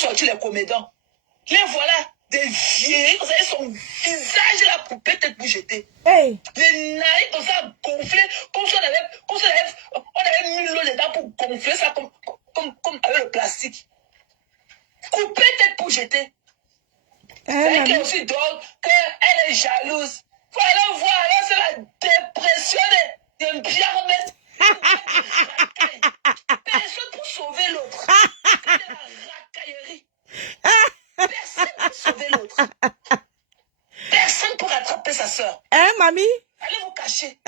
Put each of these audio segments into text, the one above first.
sortir les comédants. Les voilà, des vieilles, vous savez, son visage, la poupée tête pour jeter. Hey. Les naïfs, comme ça, gonflés, comme si on avait mis l'eau dedans pour gonfler ça comme avec le plastique. Coupée tête pour jeter. C'est qu'elle aussi drôle, qu'elle est jalouse. Faut aller voir, là, c'est la dépression d'un pierre même. Personne pour sauver l'autre. C'est de la racaillerie. Personne pour sauver l'autre. Personne pour rattraper sa soeur. Hein, mamie? Allez vous cacher.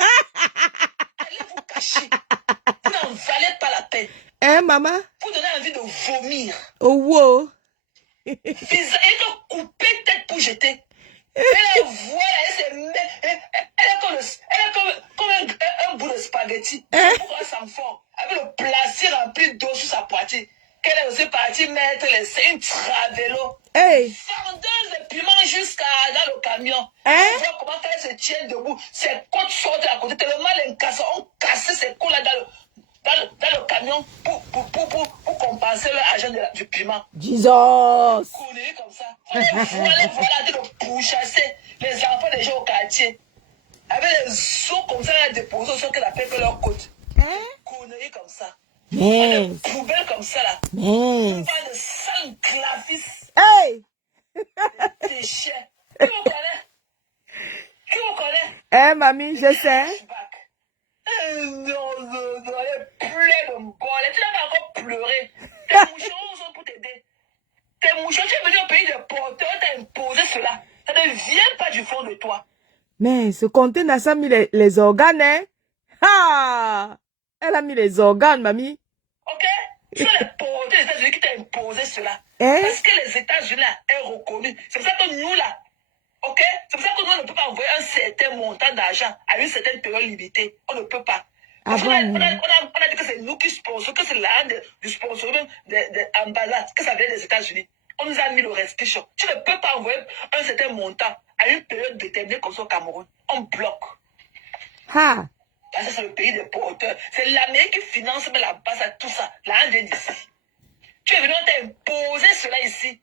Allez vous cacher. Vous n'en valez pas la peine. Hein, maman? Vous donnez envie de vomir. Oh, wow. Et de couper tête pour jeter. Elle voit, elle est comme un bout de spaghetti. Pourquoi ça me fond? Avec le plastique rempli d'eau sur sa poitrine. Qu'elle est aussi partie mettre une travélo. Hey. Vendeuse de piment jusqu'à dans le camion. Hein? On voit comment elle se tient debout. Ses côtes sortent à côté. Tellement les casseurs ont cassé ses côtes là dans le camion pour compenser l'argent du piment. Jesus. Conneries comme ça. On les voilà de pourchasser les enfants des gens au quartier. Avec les os comme ça, à déposer sur qu'elle appelle que leur côte. Conneries comme ça. Yes. Des poubelles comme ça là. Yes. On parle de sang clavis. Hey. Des déchets. Qui vous connaît? Qui vous connaît? Hein, mamie, je sais. Non, elle est pleine de bolle. Tu n'as pas encore pleuré. Tes mouchons sont pour t'aider. Tes mouchons, tu es venu au pays de porteurs, t'as imposé cela. Ça ne vient pas du fond de toi. Mais ce comté n'a pas mis les organes, hein? Ah! Elle a mis les organes, mamie. Ok? C'est les porteurs des États-Unis qui t'ont imposé cela. Hein? Parce que les États-Unis là, est reconnu. C'est pour ça que nous là, ok? C'est pour ça que nous ne pouvons pas envoyer un certain montant d'argent à une certaine période limitée. On ne peut pas. Parce qu'on a dit que c'est nous qui sponsorons, que c'est l'argent du sponsoring d'emballage, que ça vient des États-Unis. On nous a mis le restriction. Tu ne peux pas envoyer un certain montant à une période déterminée comme ça au Cameroun. On bloque. Ha! Parce que c'est le pays des porteurs. C'est l'Amérique qui finance mais la base à tout ça. L'argent vient d'ici. Tu es venu, on t'a imposé cela ici.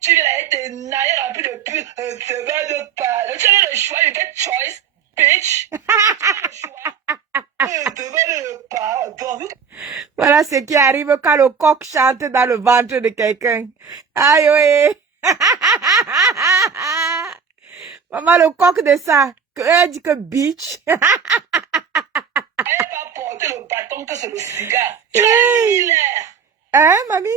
Tu viens avec tes naïrs remplis de pus. C'est vrai de parler. Tu as le choix, you get choice, bitch. Tu as le choix. Pardon. Voilà ce qui arrive quand le coq chante dans le ventre de quelqu'un. Aïe, oui. Maman, le coq de ça, elle dit que bitch. Elle va porter le bâton que c'est le cigare. Tu as l'hilaire. Hein, mamie?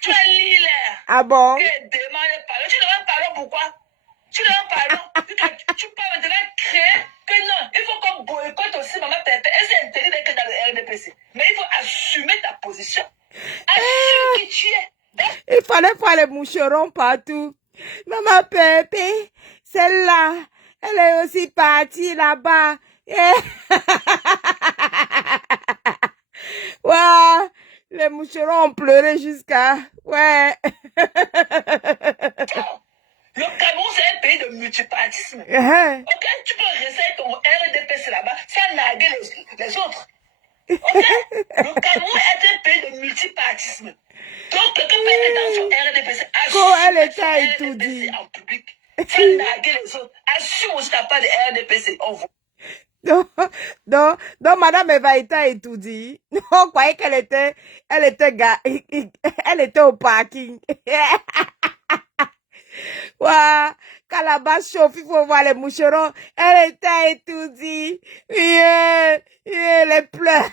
Tu as l'hilaire. Ah bon? Tu demandes pardon. Tu demandes pardon pourquoi? Tu demandes pardon. Tu peux maintenant créer que non. Il faut qu'on boycotte aussi Maman Pépé. Elle s'est interdit d'être dans le RDPC. Mais il faut assumer ta position. Assume qui tu es. Il fallait faire les moucherons partout. Maman Pépé, celle-là, elle est aussi partie là-bas. Ouais, les moucherons ont pleuré jusqu'à... Ouais. Le Cameroun, c'est un pays de multipartisme. Ok, tu peux rester avec ton RDPC là-bas sans narguer les autres. Ok, le Cameroun est un pays de multipartisme. Donc, quelqu'un peut être dans son RDPC, assume son RDPC en public, sans narguer les autres. Assume aussi ta part de RDPC. Donc, Madame Evaïta étudie. On croyait qu'elle était au parking. Ouais, quand la base chauffe, il faut voir les moucherons. Elle était étudie. Les pleurs.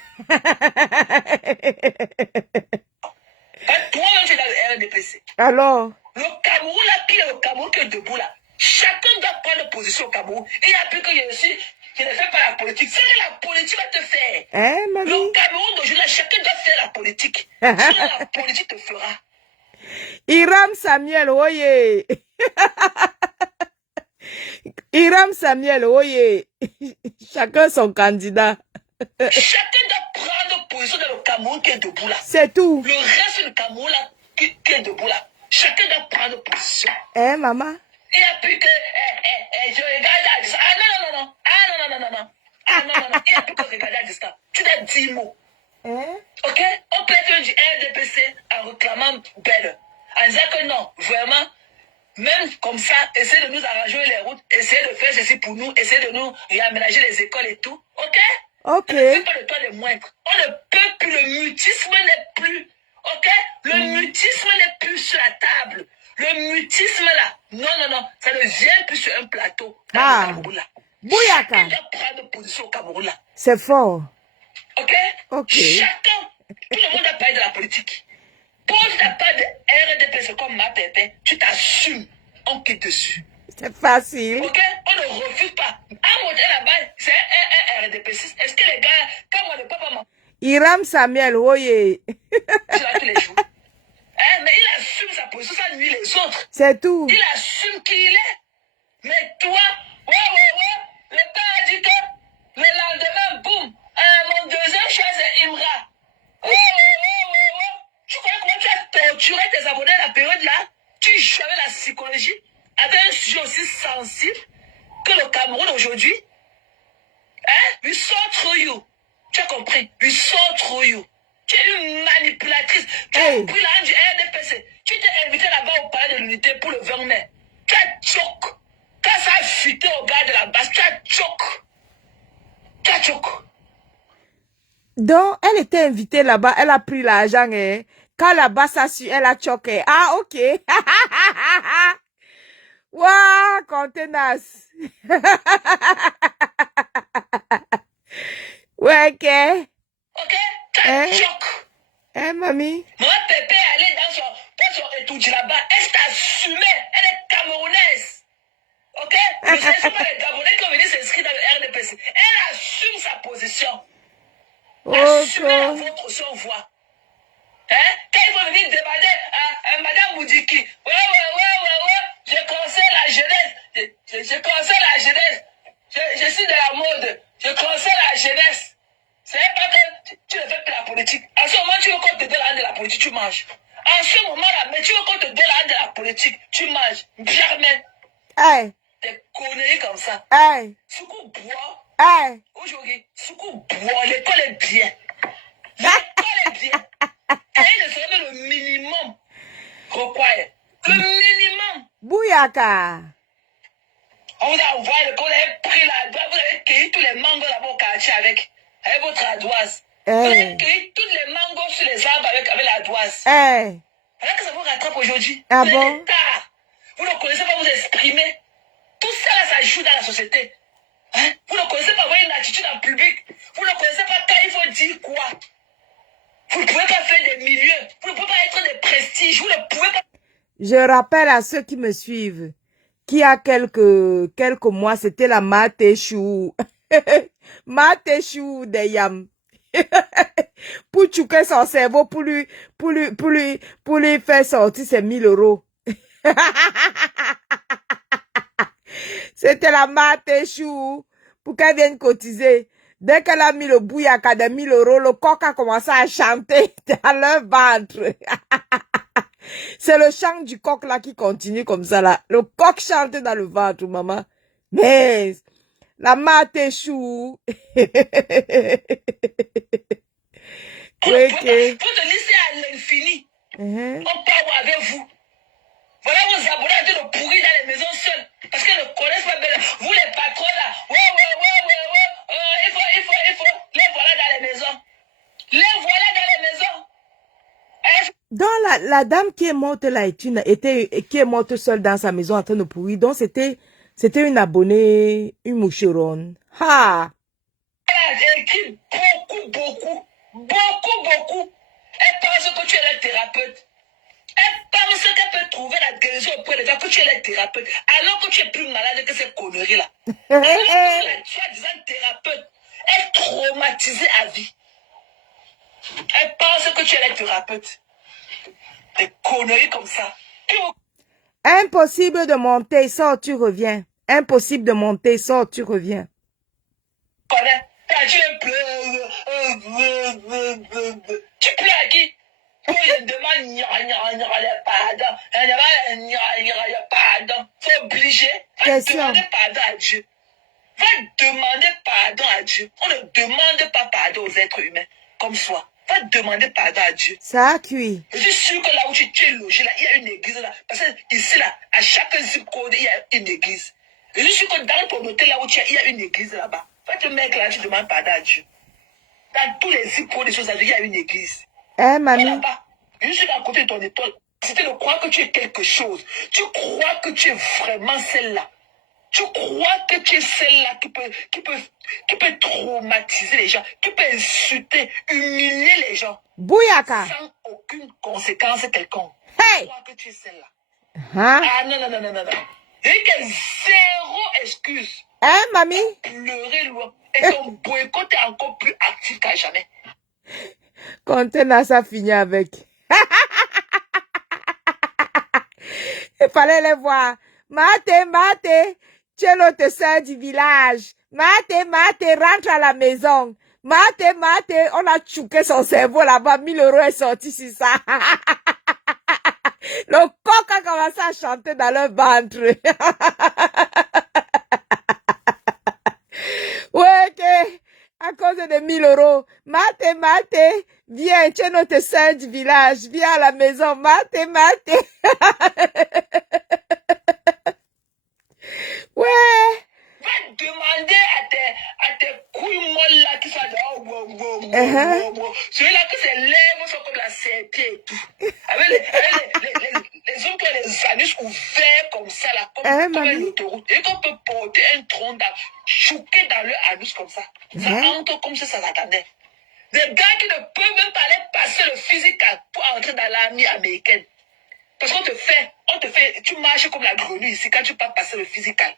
Toi-même, tu es dans le RDPC. Alors? Le Cameroun, là, qui est le Cameroun qui est debout, là. Chacun doit prendre position au Cameroun. Et il n'y a plus que je ne fais pas la politique. C'est que la politique va te faire. Hein, mamie? Le Cameroun d'aujourd'hui, chacun doit faire la politique. Sinon, la politique te fera. Hiram Samuel, oye. Hiram Samuel, oye. Chacun son candidat. Chacun doit prendre position dans le Cameroun qui est debout là. C'est tout. Le reste du Cameroun là, qui est debout là. Chacun doit prendre position. Hein, maman? Il n'y a plus que, je regarde à distance. Ah non, non, non, non. Ah non, non, non, non, non. Ah non, non, non. Il n'y a plus que regarder à distance. Tu dois 10 mots. Hein? Ok? On peut être du RDPC en réclamant Belle. En disant que non, vraiment, même comme ça, essayez de nous arranger les routes, essayez de faire ceci pour nous, essayez de nous réaménager les écoles et tout. Ok? Ok. Ne fais pas de toi des moindres. On ne peut plus, le mutisme n'est plus. Ok? Le mutisme n'est plus sur la table. Le mutisme là, non, ça ne vient plus sur un plateau dans le Cameroun là. Bouyaka. Chacun doit prendre position au Cameroun là. C'est fort. Ok? Ok. Chacun, tout le monde a parlé de la politique. Pose ta part de RDPC comme ma pépé, tu t'assumes, on quitte dessus. C'est facile. Ok? On ne refuse pas. À monter là-bas, c'est un RDPC. Est-ce que les gars, quand moi le papa m'a... Iram Samuel, oye. Tu l'as tous les jours. Hein? Mais il assume sa position, ça nuit les autres. C'est tout. Il assume qui il est. Mais toi, ouais, le père a dit que le lendemain, boum, mon deuxième choix c'est Imra. Ouais. Tu connais comment tu as torturé tes abonnés à la période là? Tu jouais avec la psychologie avec un sujet aussi sensible que le Cameroun aujourd'hui. Hein? We saw through you. Tu as compris? We saw through you. Tu es une manipulatrice. Tu as pris la haine du RDPC. Tu t'es invité là-bas au palais de l'unité pour le 20 mai. Tu as choqué. Quand ça a fuité au gars de la base, tu as choqué. Tu as choqué. Donc, elle était invitée là-bas, elle a pris l'argent et quand là-bas ça su, elle a choqué. Ah, ok. Waouh, contenace. Ouais, ok. Ok? Tu as choqué. Hein, mamie? Maman Pépé est allée dans son étude là-bas. Elle s'est assumée. Elle est camerounaise. Ok? Mais ce ne sont pas les Gabonais qui ont venu s'inscrire dans le RDPC. Elle assume sa position. Assumez la vôtre si on voit. Hein? Quand ils vont venir demander à Madame Moudiki, ouais, je conseille la jeunesse. Je conseille la jeunesse. Je suis de la mode. Je conseille la jeunesse. C'est pas que tu ne fais plus la politique. En ce moment, tu veux qu'on te donne la de la politique, tu manges. En ce moment-là, mais tu veux qu'on te donne la de la politique, tu manges. Jamais. Hey. Des conneries comme ça. Hey. Soukou bois. Hey. Aujourd'hui, Soukou bois. L'école est bien. L'école est bien. Et ne serait même le minimum required. Le minimum. Bouyaka. On vous a envoyé l'école, vous avez pris la doigt, vous avez cueilli tous les mangos là-bas au quartier avec votre ardoise. Vous avez cueilli tous les mangos sur les arbres avec l'ardoise. Hey. Alors que ça vous rattrape aujourd'hui. Ah vous bon? êtes tard. Vous ne connaissez pas vous exprimer. Tout ça là, ça joue dans la société. Hein? Vous ne connaissez pas avoir une attitude en public. Vous ne connaissez pas quand il faut dire quoi. Vous ne pouvez pas faire des milieux. Vous ne pouvez pas être des prestiges. Vous ne pouvez pas... Je rappelle à ceux qui me suivent qu'il y a quelques mois, c'était la Matéchou. Matéchou des Yam. Pour chouquer son cerveau, pour lui faire sortir ses 1000 €. C'était la Matéchou. Pour qu'elle vienne cotiser. Dès qu'elle a mis le bouyaka de 1000 €, le coq a commencé à chanter dans leur ventre. C'est le chant du coq là qui continue comme ça là. Le coq chante dans le ventre, maman. Mais la Matéchou. Oui, faut te laisser à l'infini. On parle avec vous. Voilà vos abonnés de pourrir dans les maisons seuls. Parce qu'ils ne connaissent pas bien. Vous les patrons là. Ouais. Il faut. Les voilà dans les maisons. Les voilà dans les maisons. Donc la dame qui est morte là qui est morte seule dans sa maison en train de pourrir. Donc c'était une abonnée, une moucheronne. Ha! Elle a écrit beaucoup. Elle pense que tu es la thérapeute. Elle pense qu'elle peut trouver la guérison auprès de toi, que tu es la thérapeute, alors que tu es plus malade que ces conneries-là. Alors que la soi-disant thérapeute est traumatisée à vie. Elle pense que tu es la thérapeute. Des conneries comme ça. Impossible de monter, sors, tu reviens. Impossible de monter, sors, tu reviens. Connais? Tu pleures. Tu pleures à qui? Quand il demande pardon, c'est obligé. Va demander pardon à Dieu. Va demander pardon à Dieu. On ne demande pas pardon aux êtres humains comme soi. Va demander pardon à Dieu. Ça a cuit. Je suis sûr que là où tu es logé, là, il y a une église là. Parce que ici, là, à chaque zip code, il y a une église. Je suis sûr que dans ton hôtel, là où tu es, il y a une église là-bas. Va te mettre là, tu demandes pardon à Dieu. Dans tous les zip codes, il y a une église. Hein, mamie? Là-bas, je suis à côté de ton étoile. Si tu crois que tu es quelque chose, tu crois que tu es vraiment celle-là. Tu crois que tu es celle-là qui peut traumatiser les gens, qui peut insulter, humilier les gens. Bouyaka. Sans aucune conséquence quelconque. Hey! Tu crois que tu es celle-là. Hein? Ah non, non, non, non, non, non. Et que zéro excuse. Hein, mamie? Pleurer loin. Et ton boycott est encore plus actif qu'à jamais. Contenant, ça finit avec. Il fallait les voir. Mate, tu es l'autre sœur du village. Mate, rentre à la maison. Mate, on a chouqué son cerveau là-bas. 1000 € est sorti sur ça. Le coq a commencé à chanter dans le ventre. Ouais, ok. À cause de 1000 €. Mate, viens, tu es notre sœur du village. Viens à la maison. Mate. Ouais. Va demander à tes couilles molles là qui sont là. Celui-là que ses lèvres sont comme la serpille et tout. Avec les hommes qui ont les anus ouverts comme ça là, comme une autoroute. Et qu'on peut porter un tronc d'arbre, chouquer dans le anus comme ça. Ça entre comme ça s'attendait. Des gars qui ne peuvent même pas aller passer le physique pour entrer dans l'armée américaine. Parce qu'on te fait, tu marches comme la grenouille ici quand tu pars passer le physical.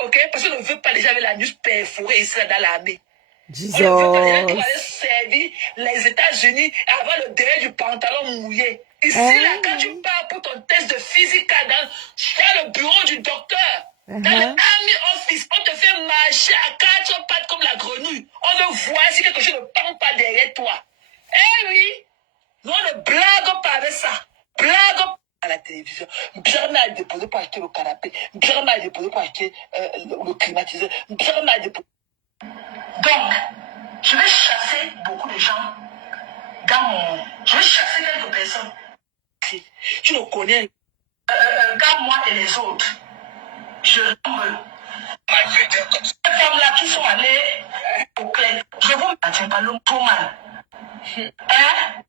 Ok? Parce qu'on ne veut pas les gens avec l'anus perforé ici dans l'armée. On ne veut pas les gens qui vont aller servir les États-Unis et avoir le derrière du pantalon mouillé. Ici, là, quand tu pars pour ton test de physical dans le bureau du docteur, dans l'army office, on te fait marcher à 4 pattes comme la grenouille. On veut voir si quelque chose ne pend pas derrière toi. Eh oui! Nous, on ne blague pas avec ça. Blague à la télévision. Bien à déposer pour acheter le canapé. Bien à déposer pour acheter le climatiseur. Bien à déposer. Donc, je vais chasser beaucoup de gens Je vais chasser quelques personnes. Si tu le connais, regarde moi et les autres. Je tombe. Ces femmes-là qui sont allées au clair, je vous maintiens pas l'homme trop mal. Hein?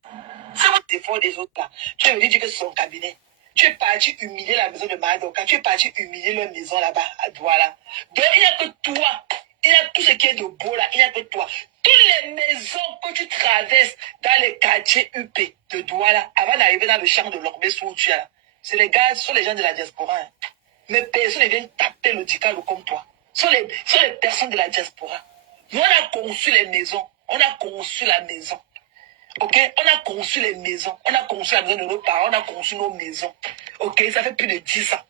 C'est votre défaut des autres là. Tu veux dire que c'est son cabinet. Tu es parti humilier la maison de Madoka. Tu es parti humilier leur maison là-bas, à Douala. Donc, il n'y a que toi. Il y a tout ce qui est de beau là. Il n'y a que toi. Toutes les maisons que tu traverses dans les quartiers UP de Douala, avant d'arriver dans le champ de l'Orbe où tu es là, c'est les gars, ce sont les gens de la diaspora. Hein. Mais personne ne vient taper le dicalo comme toi. Ce sont les personnes de la diaspora. Nous, on a conçu les maisons. On a conçu la maison. Ok, on a conçu les maisons, on a conçu la maison de nos parents, on a conçu nos maisons. Ok, ça fait plus de 10 ans.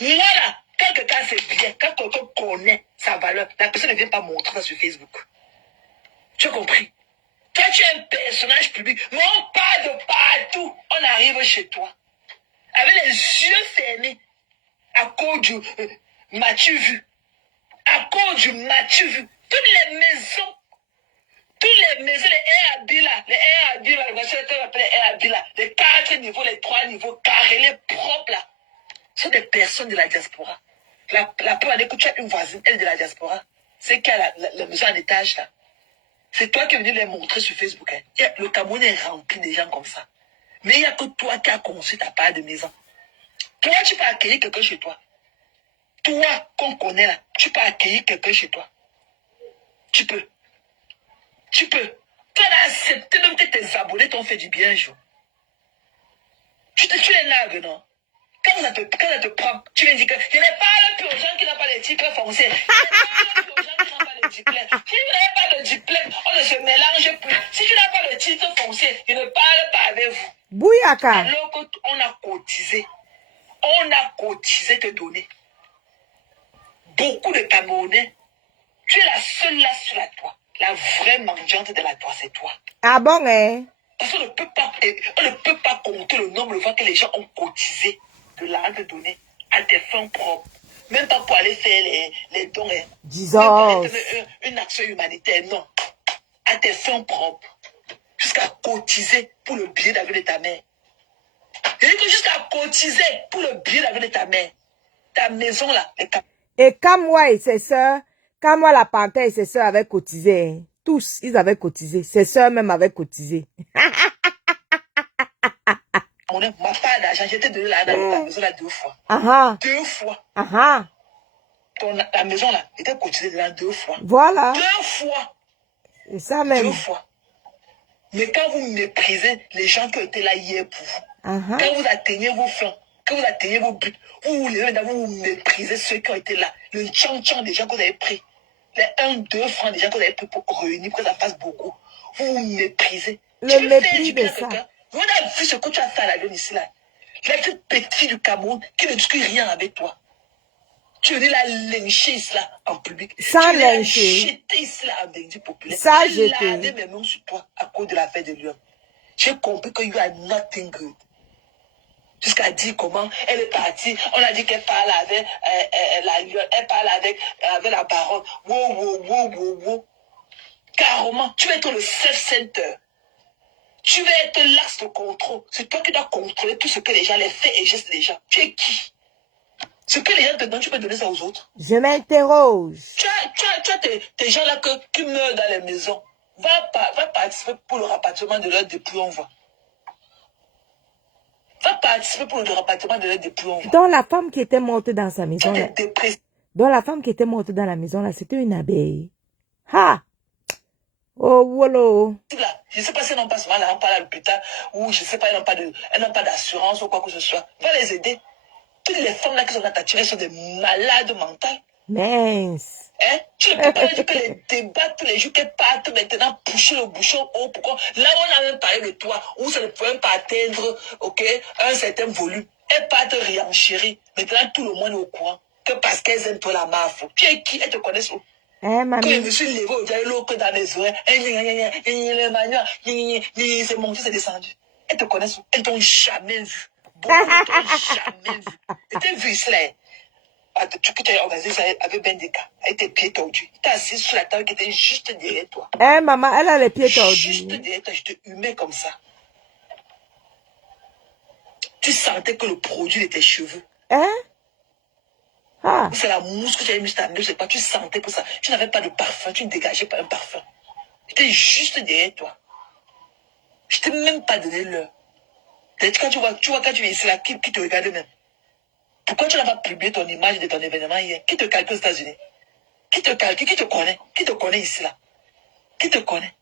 Voilà, quand quelqu'un c'est bien, quand quelqu'un connaît sa valeur, la personne ne vient pas montrer ça sur Facebook. Tu as compris? Toi, tu es un personnage public, mais on parle de partout. On arrive chez toi, avec les yeux fermés, à cause du m'as-tu vu? À cause du m'as-tu vu? Toutes les maisons. Toutes les maisons, les Airbnb là, les 4 niveaux, les 3 niveaux carrés, les propres là, sont des personnes de la diaspora. La première année que tu as une voisine, elle est de la diaspora, c'est qui a la maison en étage là. C'est toi qui es venu les montrer sur Facebook. Hein. Le Cameroun est rempli de gens comme ça. Mais il n'y a que toi qui as conçu ta part de maison. Toi, tu peux accueillir quelqu'un chez toi. Toi, qu'on connaît là, tu peux accueillir quelqu'un chez toi. Tu peux. Tu peux. Tu as accepté même que tes abonnés t'ont fait du bien un jour. Tu les nargues, non? Quand ça te prend, tu viens dire que je ne parle plus aux gens qui n'ont pas les diplômes foncés. Je ne parle plus aux gens qui n'ont pas les diplômes. Si vous n'avez pas de diplôme, on ne se mélange plus. Si tu n'as pas le titre foncé, je ne parle pas avec vous. Bouyaka. Alors qu'on a cotisé tes données. Beaucoup de Camerounais, tu es la seule là sur la toit. La vraie mendiante de la toit, c'est toi. Ah bon, hein? Parce qu'on ne peut pas compter le nombre de fois que les gens ont cotisé de l'argent de données à des fins propres. Même pas pour aller faire les dons. Hein. Disons. Une action humanitaire, non. À des fins propres. Jusqu'à cotiser pour le billet d'avion de ta mère. J'ai dit que jusqu'à cotiser pour le billet d'avion de ta mère. Ta maison là. Et quand moi et ses sœurs, quand moi la panthère et ses sœurs avaient cotisé, hein, tous, ils avaient cotisé. Ses sœurs même avaient cotisé. On n'a pas d'argent. J'étais donné là dans ta maison là 2 fois. 2 fois. Ta maison là était cotisée dedans 2 fois. Voilà. 2 fois. C'est ça même. 2 fois. Mais quand vous méprisez les gens qui étaient là hier pour vous, quand vous atteignez vos fins, quand vous atteignez vos buts, vous méprisez ceux qui ont été là. Le tchang-tchang des gens que vous avez pris. Les 1-2 francs des gens que vous avez pris pour réunir, pour que ça fasse beaucoup. Vous méprisez. Le mépris de ça. Vous avez vu ce que tu as fait à l'avion ici là. La petite petite du Cameroun qui ne discute rien avec toi. Tu veux la lyncher ici là en public. Sans tu veux la lyncher. jeter ici là en Bénédicte populaire. Ça j'ai jeter. lavé mes mains sur toi à cause de l'affaire de Lyon. J'ai compris que you are nothing good. Jusqu'à dire comment elle est partie. On a dit qu'elle parle avec la Lyon. Elle parle avec la baronne. Wow. Carrément, tu vas être le self-center. Tu vas être l'axe de contrôle. C'est toi qui dois contrôler tout ce que les gens, les faits et gestes des gens. Tu es qui? Ce que les gens te donnent, tu peux donner ça aux autres. Je m'interroge. Tu as tes gens là qui meurent dans les maisons. Va participer pour le rapatriement de leurs dépouilles, on voit. Va participer pour le rapatriement de leurs dépouilles, on voit. Donc la femme qui était morte dans sa maison là. Donc la femme qui était morte dans la maison là, c'était une abeille. Ha! Oh, voilà. Je ne sais pas si elles n'ont pas souvent là, on parle à l'hôpital, ou je ne sais pas, elles n'ont pas d'assurance ou quoi que ce soit. Va les aider. Toutes les femmes là qui sont dans ta tirée sont des malades mentales. Mince. Hein? Tu ne peux pas dire que les débats tous les jours qu'elles partent maintenant pousser le bouchon haut. Pourquoi? Là où on a même parlé de toi, où ça ne pouvait pas atteindre un certain volume, elles partent réenchérir. Maintenant tout le monde est au courant que parce qu'elles aiment toi la mafia. Tu es qui? Elles te connaissent où? Mamie. Que je me suis levé au dialogue que dans les oreilles, c'est monté, c'est descendu. Elles te connaissent où? Elles t'ont jamais vu. Beaucoup ne t'ont jamais vu. Et t'as vu cela? Tu as organisé ça avec Bendika, avec tes pieds tordus. Tu es assis sur la table qui était juste derrière toi. Maman, elle a les pieds tordus. Juste derrière toi, je te humais comme ça. Tu sentais que le produit de tes cheveux. C'est la mousse que tu avais mis sur ta main, je sais pas, tu sentais pour ça. Tu n'avais pas de parfum, tu ne dégageais pas un parfum. J'étais juste derrière toi. Je t'ai même pas donné l'heure. Quand tu vois, quand tu es ici là, qui te regarde même? Pourquoi tu n'as pas publié ton image de ton événement hier? Qui te calcule aux États-Unis? Qui te calcule? Qui te connaît? Qui te connaît ici là? Qui te connaît?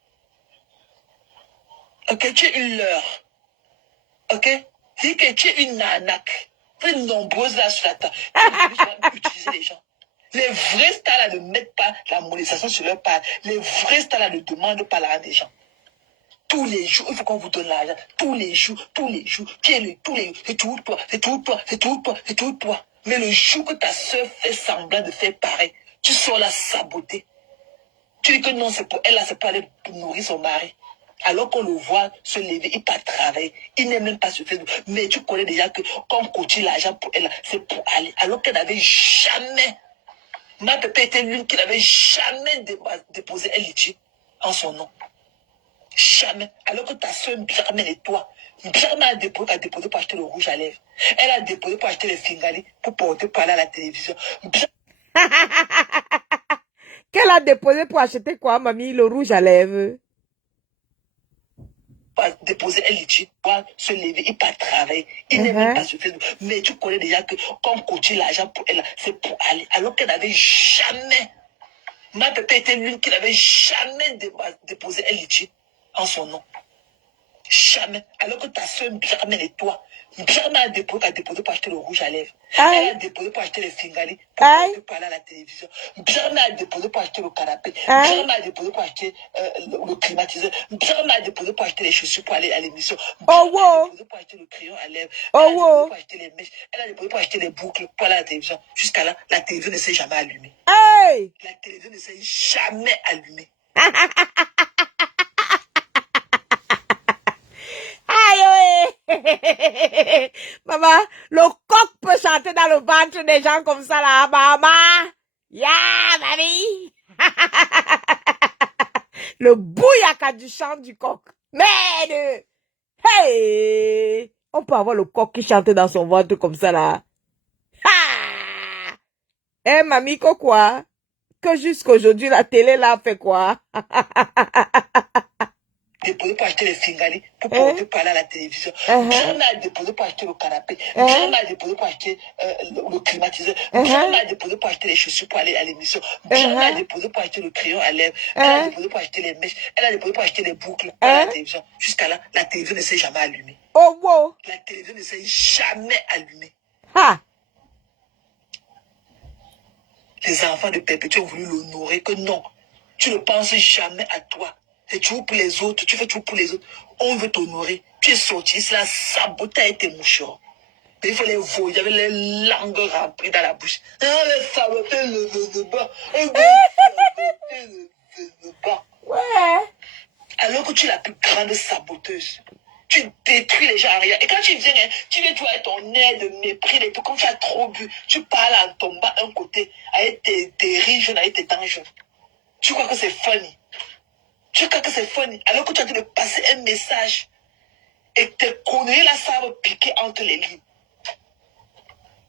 Ok, tu es une leurre. Ok? Dis que tu es une arnaque. Très nombreuse là sur la table. Tu vas utiliser les gens. Les vrais stars là ne mettent pas la monétisation sur leur part. Les vrais stars là ne demandent pas l'argent des gens. Tous les jours, il faut qu'on vous donne l'argent. Tous les jours. C'est tout toi. Mais le jour que ta soeur fait semblant de faire pareil, tu sors la saboter. Tu dis que non, c'est pour elle là, c'est pour aller nourrir son mari. Alors qu'on le voit se lever, il part travailler. Il n'est même pas sur Facebook. Mais tu connais déjà que quand on continue l'argent pour elle, c'est pour aller. Alors qu'elle n'avait jamais, ma pépé était l'une qui n'avait jamais déposé un litige en son nom. Jamais. Alors que ta soeur Birman et toi, Birman a déposé pour acheter le rouge à lèvres. Elle a déposé pour acheter les fingali pour porter pour aller à la télévision. Qu'elle a déposé pour acheter quoi, mamie? Le rouge à lèvres. Déposer un litige, se lever, il part travailler. Il n'est même pas sur Facebook. Mais tu connais déjà que quand on continue l'argent pour elle, c'est pour aller. Alors qu'elle n'avait jamais, ma pépé était l'une qui n'avait jamais déposé un litige en son nom. Jamais. Alors que ta soeur Birman et toi, Birman a déposé pour acheter le rouge à lèvres. Elle a déposé pour acheter les fingali pour aller à la télévision. Birman a déposé pour acheter le canapé. Birman a déposé pour acheter le climatiseur. Birman a déposé pour acheter les chaussures pour aller à l'émission. Birman a déposé pour acheter le crayon à lèvres. Elle a déposé pour acheter les mèches. Elle a déposé pour acheter les boucles pour aller à la télévision. Jusqu'à là, la télévision ne s'est jamais allumée. La télévision ne s'est jamais allumée. Maman, le coq peut chanter dans le ventre des gens comme ça là, maman. Ya, mamie. Le bouyaka du chant du coq. Merde! Hey! On peut avoir le coq qui chante dans son ventre comme ça, là. Ah! Eh, mamie, quoi? Que jusqu'aujourd'hui, la télé, là, fait quoi? Déposé pour acheter les fingali, pour pouvoir parler à la télévision. Bien mal déposé pour acheter le canapé. Bien mal déposé pour acheter le climatiseur. Bien mal déposé pour acheter les chaussures pour aller à l'émission. Bien mal déposé pour acheter le crayon à lèvres. Elle a déposé pour acheter les mèches. Elle a déposé pour acheter les boucles pour la télévision. Jusqu'à là, la télévision ne s'est jamais allumée. Oh, wow! La télévision ne s'est jamais allumée. Ah! Les enfants de Perpétuel ont voulu l'honorer, que non, tu ne penses jamais à toi. C'est toujours pour les autres, tu fais toujours pour les autres. On veut t'honorer. Tu es sorti, cela saboté avec tes mouchoirs. Mais il faut les voyer, avec les langues remplies dans la bouche. Ah, les sabotés ne veulent pas. Ouais! Alors que tu es la plus grande saboteuse. Tu détruis les gens à rien. Et quand tu viens, tu viens toi avec ton air de mépris, et tout, comme tu as trop bu, tu parles en tombant un côté, avec tes riz jaunes, avec tes dents jaunes. Tu crois que c'est funny. Tu crois que c'est funny. Alors que tu as en train de passer un message. Et tes conneries là, ça va piquer entre les lignes.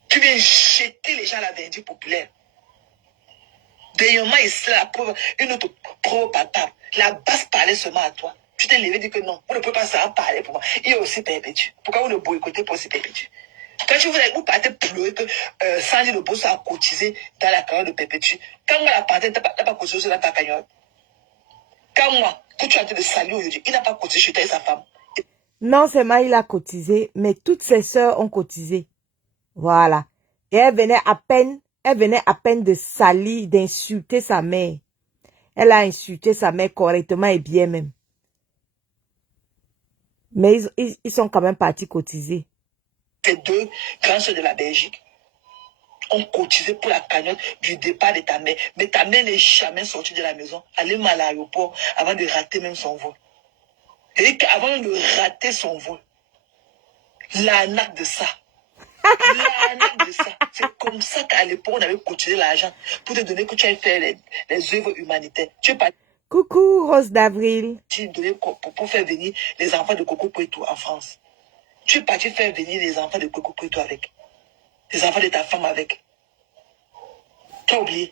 Tu viens jeter les gens à la vindicte populaire. Dernièrement, ici, la preuve, une autre preuve palpable. La base parlait seulement à toi. Tu t'es levé et dit que non, vous ne pouvez pas savoir parler pour moi. Il y a aussi Perpétue. Pourquoi vous ne boycottez pas aussi Perpétue? Quand tu vous partez pleurer que Sandy Le Boss a cotisé dans la carrière de Perpétue, quand moi la partie, tu n'as pas cotisé dans ta cagnotte. Quand moi, que tu as été de saluer aujourd'hui, il n'a pas cotisé chez toi et sa femme. Non seulement il a cotisé, mais toutes ses sœurs ont cotisé. Voilà. Et elle venait à peine de salir, d'insulter sa mère. Elle a insulté sa mère correctement et bien même. Mais ils sont quand même partis cotiser. Ces deux grands sœurs de la Belgique ont cotisé pour la cagnotte du départ de ta mère. Mais ta mère n'est jamais sortie de la maison. Elle est mal à l'aéroport avant de rater même son vol. Et qu'avant de rater son vol, l'arnaque de ça. L'arnaque de ça. C'est comme ça qu'à l'époque, on avait cotisé l'argent pour te donner que tu ailles faire les œuvres humanitaires. Tu es parti Coucou, Rose d'Avril. pour faire venir les enfants de Coco Puerto en France. Tu es parti faire venir les enfants de Coco Puerto avec. Les enfants de ta femme avec. Tu as oublié.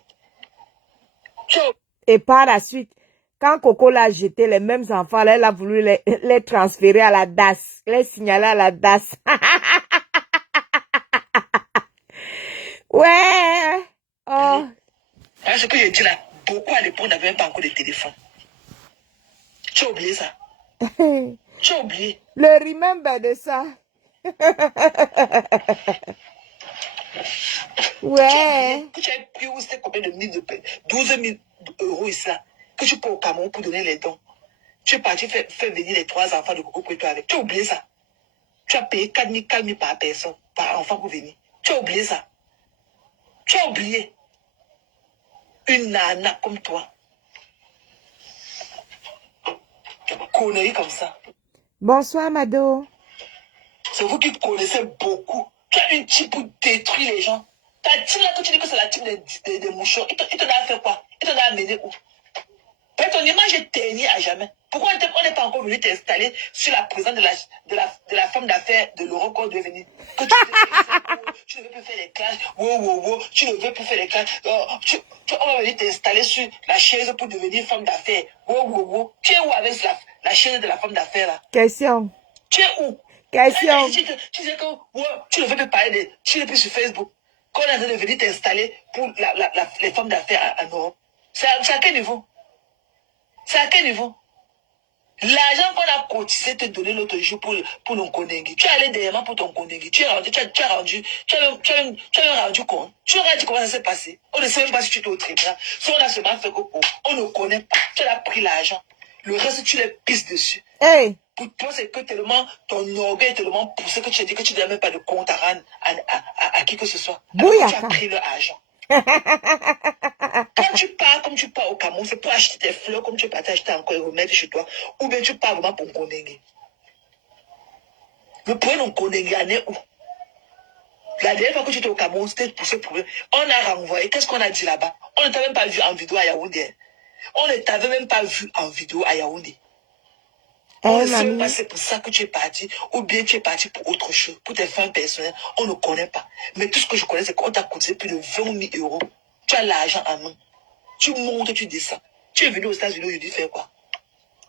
Et par la suite, quand Coco l'a jeté, les mêmes enfants, elle a voulu les transférer à la DAS, les signaler à la DAS. Ouais. Oh. Ce que j'ai dit là, beaucoup à l'époque n'avaient même pas encore de téléphone. Tu as oublié ça. Tu as oublié. Le remember de ça. Ouais. Que tu as pris où c'était combien de 12 000 euros ici là. Que tu peux au Cameroun pour donner les dons. Tu es parti faire venir les 3 enfants de Coco Puerto avec. Tu as oublié ça. Tu as payé 4 000 par personne, par enfant pour venir. Tu as oublié ça. Tu as oublié. Une nana comme toi. Connerie comme ça. Bonsoir, Mado. C'est vous qui connaissez beaucoup. Tu as une type pour détruire les gens. Ta team là, que tu dis que c'est la team des mouchons, il t'en a fait quoi? Il t'en a amené où? Ton image est ternie à jamais. Pourquoi on n'est pas encore venu t'installer sur la présence de la femme d'affaires de Laurent qu'on devait venir? Que tu ne veux plus faire les classes. Tu ne veux plus faire les classes. On va venir t'installer sur la chaise pour devenir femme d'affaires. Tu es où avec la chaise de la femme d'affaires là? Question. Tu es où? Question. Tu sais que tu ne veux plus parler tu n'es plus sur Facebook. Qu'on est en train de venir t'installer pour les femmes d'affaires en Europe. C'est à quel niveau? C'est à quel niveau? L'argent qu'on a cotisé te donner l'autre jour pour nos Kondengi. Tu es allé derrière pour ton Kondengi. Tu as rendu compte. Tu aurais dit comment ça s'est passé. On ne sait même pas si tu es au tribunal. Si on a seulement fait coco, on ne connaît pas. Tu as pris l'argent. Le reste, tu les pisses dessus. Hey. Pour toi, c'est que tellement ton orgueil est tellement poussé que tu as dit que tu n'as même pas de compte à rendre à qui que ce soit. Alors que tu as pris leur argent. Quand tu pars comme tu pars au Cameroun, c'est pour acheter tes fleurs comme tu partais acheter encore et remettre chez toi. Ou bien tu pars vraiment pour Nkondengue. Le point Nkondengue en est où? La dernière fois que tu étais au Cameroun, c'était pour ce problème. On a renvoyé. Qu'est-ce qu'on a dit là-bas? On ne t'a même pas vu en vidéo à Yaoundé. On ne t'avait même pas vu en vidéo à Yaoundé. On Eh, ne sait même pas mamie. si c'est pour ça que tu es parti, ou bien tu es parti pour autre chose, pour tes fins personnelles. On ne connaît pas. Mais tout ce que je connais, c'est qu'on t'a coûté plus de 20 000 euros. Tu as l'argent en main. Tu montes, tu descends. Tu es venu aux États-Unis aujourd'hui faire quoi?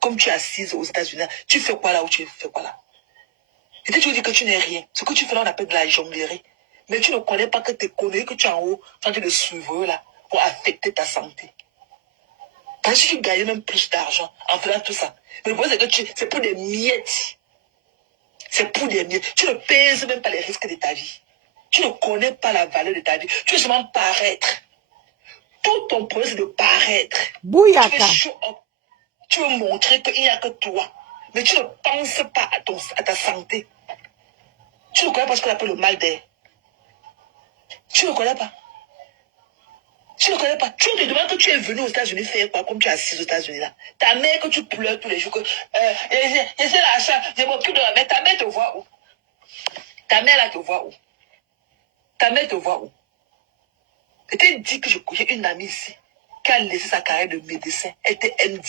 Comme tu es assise aux États-Unis, tu fais quoi là ou tu fais quoi là? Et tu veux dire que tu n'es rien. Ce que tu fais là, on appelle de la jonglerie. Mais tu ne connais pas que tes conneries que tu as en haut, tu es en train de suivre là, pour affecter ta santé. Parce que tu gagnes même plus d'argent en faisant tout ça. Mais le problème, c'est que c'est pour des miettes. C'est pour des miettes. Tu ne pèses même pas les risques de ta vie. Tu ne connais pas la valeur de ta vie. Tu veux seulement paraître. Tout ton problème, c'est de paraître. Tu veux Bouyaka. show up. Tu veux montrer qu'il n'y a que toi. Mais tu ne penses pas à ta santé. Tu ne connais pas ce qu'on appelle le mal d'air. Tu ne connais pas. Tu ne connais pas. Tu te demandes que tu es venu aux États-Unis faire quoi, comme tu es assis aux États-Unis là. Ta mère que tu pleures tous les jours, que j'ai l'argent, je m'occupe de la mère. Ta mère te voit où? Ta mère là te voit où? Ta mère te voit où? Je t'ai dit que j'ai une amie ici qui a laissé sa carrière de médecin. Elle était MD.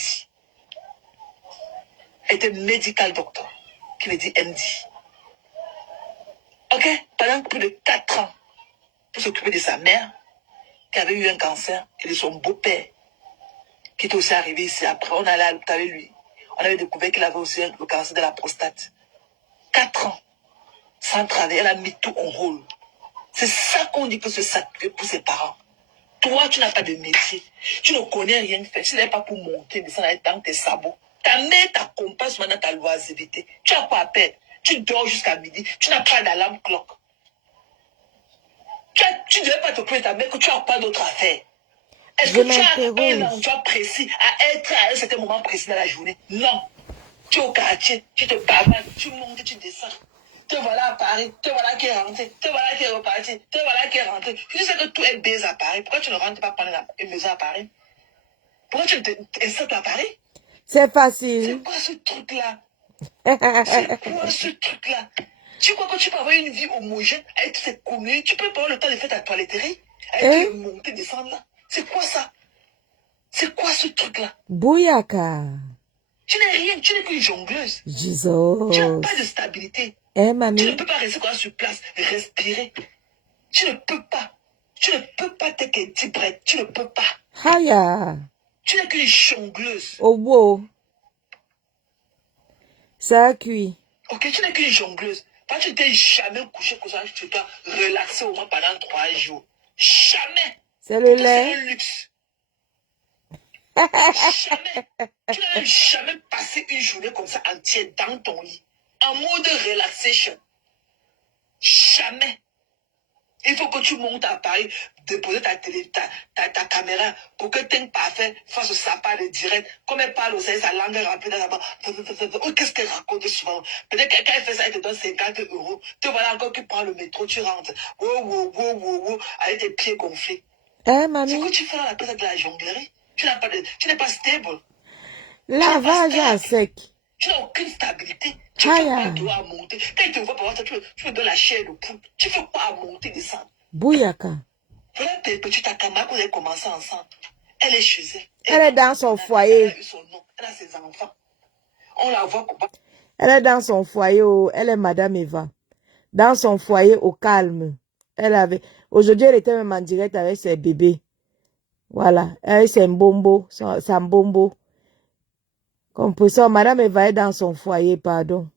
Elle était medical doctor, qui veut dire MD. Ok? Pendant plus de 4 ans, pour s'occuper de sa mère, qui avait eu un cancer, et de son beau-père, qui était aussi arrivé ici. Après, on allait à l'hôpital avec lui. On avait découvert qu'il avait aussi le cancer de la prostate. 4 ans, sans travailler, elle a mis tout en rôle. C'est ça qu'on dit que se sacrifier pour ses parents. Toi, tu n'as pas de métier. Tu ne connais rien faire. Tu n'es pas pour monter, descendre dans tes sabots. Ta mère t'accompagne maintenant ta loisiveté. Tu as quoi à perdre? Tu dors jusqu'à midi. Tu n'as pas d'alarme clock. Tu ne devais pas t'occuper de ta mère que tu n'as pas d'autre à faire. Est-ce Je que tu as un m'interroge. endroit précis à être à un certain moment précis dans la journée? Non. Tu es au quartier, tu te bavades, tu montes, tu descends. Te voilà à Paris, te voilà qui est rentré, te voilà qui est reparti, te voilà qui est rentré. Tu sais que tout est baisé à Paris. Pourquoi tu ne rentres pas prendre une maison à Paris? Pourquoi tu ne t'installes pas à Paris? C'est C'est facile. quoi ce truc-là? C'est quoi ce truc-là? Tu crois que tu peux avoir une vie homogène avec tous ces conneries? Tu peux pas avoir le temps de faire ta toiletterie avec tous Eh? les montées, descendre là? C'est quoi ça? C'est quoi ce truc-là? Bouyaka. Tu n'es rien, tu n'es qu'une jongleuse. Tu n'as pas de Jesus. stabilité. Eh, Tu ne mamie. peux pas rester comme ça sur place, respirer. Tu ne peux pas. Tu ne peux pas take a deep breath. Tu ne peux pas. Haya. Tu n'es qu'une jongleuse. Oh, wow. Ça a cuit. Ok, tu n'es qu'une jongleuse. Parce que tu t'es jamais couché comme ça, tu dois relaxer au moins pendant 3 jours. Jamais. C'est le Pour toi, c'est lait. un luxe. Jamais. Tu n'as jamais passé une journée comme ça entière dans ton lit. En mode relaxation. Jamais. Il faut que tu montes à Paris, déposer ta caméra pour que Ting Parfait fasse sa part de direct. Comme elle parle au sein, sa langue est remplie là-bas. Oh, qu'est-ce qu'elle raconte souvent? Peut-être que quelqu'un fait ça, elle te donne 50 euros. Te voilà encore qui prend le métro, tu rentres. Avec tes pieds gonflés. Eh, C'est mamie. que tu fais là, la de la jonglerie. Tu n'es pas stable. Lavage à sec. Tu n'as aucune stabilité. Tu fais quoi Haya. toi à monter? Quand il te voit par exemple, tu me donnes la chair de poule. Tu fais quoi à monter, descendre? Bouyaka. Voilà ta camarade, vous avez commencé ensemble. Elle est chez elle. Elle est dans son Elle foyer. a eu son nom. Elle a ses enfants. On la voit comment? Elle est dans son foyer. Elle est Madame Eva. Dans son foyer au calme. Elle avait. Aujourd'hui, elle était même en direct avec ses bébés. Voilà. Elle, c'est Mbombo. C'est Mbombo. Comme pour ça, Madame Eva est dans son foyer, pardon.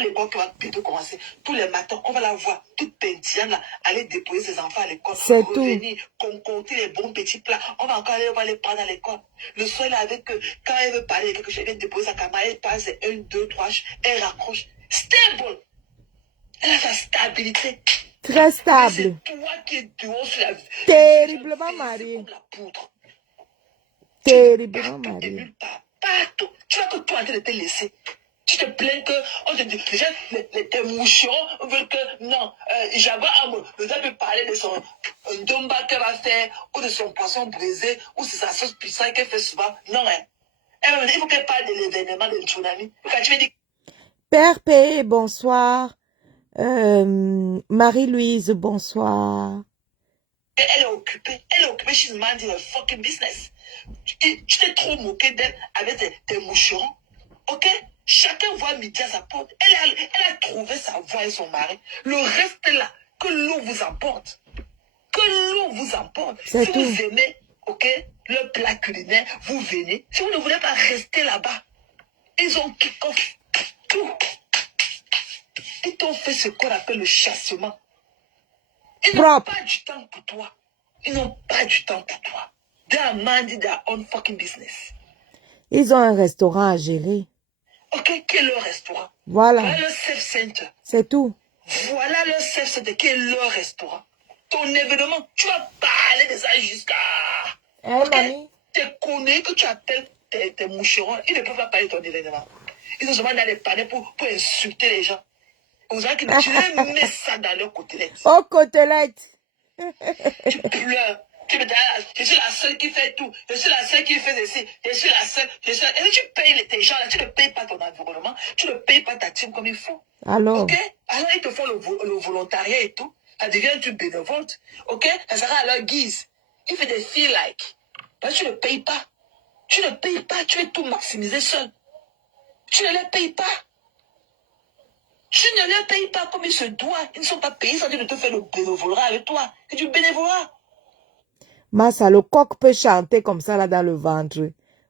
L'école qui va bientôt commencer. Tous les matins, on va la voir, toute pétillante, là, aller déposer ses enfants à l'école. C'est tout. Revenir, concocter les bons petits plats. On va encore aller, on va les prendre à l'école. Le soir, elle est avec eux. Quand elle veut parler de quelque chose, elle vient déposer sa caméra, elle passe 1, 2, 3, elle raccroche. Stable! Elle a sa stabilité. Très stable. C'est toi qui es dehors sur la vie. Terriblement mariée. Comme la poudre. Terriblement mariée. Partout. Tu vois que toi, en train de te laisser. Tu te plains que, on te dit, déjà, tes moucherons veulent que, non, Jabba le gars peut parler de son domba qu'elle va faire, ou de son poisson brisé, ou c'est sa sauce puissante qu'elle fait souvent. Non, hein. Il faut qu'elle parle de l'événement de tsunami. Quand tu veux dire, Père P, bonsoir. Marie-Louise, bonsoir. elle est occupée. Elle est occupée, she's minding her fucking business. Tu t'es trop moqué d'elle avec tes moucherons. Ok? Chacun voit midi à sa porte. Elle a trouvé sa voie et son mari. Le reste est là. Que l'eau vous emporte. Que l'eau vous emporte. Si C'est tout. vous aimez, ok, le plat culinaire, vous venez. Si vous ne voulez pas rester là-bas, ils ont kick-off tout. Ils t'ont fait ce qu'on appelle le chassement. Ils n'ont Propre. pas du temps pour toi. Ils n'ont pas du temps pour toi. They are minding their own fucking business. Ils ont un restaurant à gérer. Ok, qui est leur restaurant? Voilà. Voilà le safe center. C'est tout. Voilà le safe center qui est leur restaurant. Ton événement, tu vas parler de ça jusqu'à... ok? Mamie. Tes conneries que tu appelles tes moucherons, ils ne peuvent pas parler de ton événement. Ils sont seulement dans les panneaux pour insulter les gens. Aux gens qui ne tu leur mets ça dans leur côtelette. Aux côtelettes. Tu pleures. Tu me dis, ah, je suis la seule qui fait tout. Je suis la seule qui fait ceci. Je suis la seule. Et puis tu payes tes gens là. Tu ne payes pas ton environnement. Tu ne payes pas ta team comme il faut. Alors. Ok? Alors ils te font le volontariat et tout. Ça devient du bénévole. Ok? Ça sera à leur guise. Ils font des feel like. Mais tu ne payes pas. Tu ne payes pas. Tu es tout maximisé seul. Tu ne les payes pas. Tu ne les payes pas comme il se doit. Ils ne sont pas payés sans dire de te faire le bénévolat avec toi. C'est du bénévolat. Massa, le coq peut chanter comme ça là dans le ventre.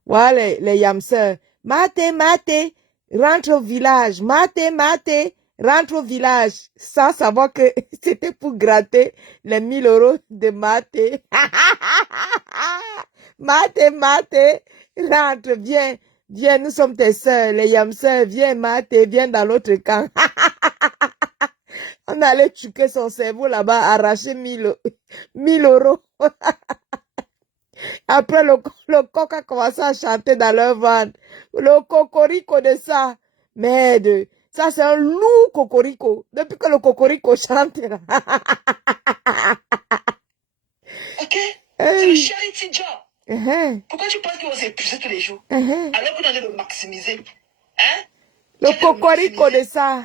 Voilà les yamseurs. Mate, mate, rentre au village. Mate, mate, rentre au village. Sans savoir que c'était pour gratter les 1000 € de mate. Mate, mate, rentre, viens. Viens, nous sommes tes sœurs, les yamseurs. Viens, mate, viens dans l'autre camp. On allait tuer son cerveau là-bas, arracher 1000 €. Après, le coq a commencé à chanter dans leur ventre. Le cocorico de ça. Merde. Ça, c'est un loup cocorico. Depuis que le cocorico chante. Ok? C'est le charity job. Pourquoi tu penses qu'ils vont s'épuiser tous les jours? Alors qu'on a de maximiser. Hein? Le cocorico de ça.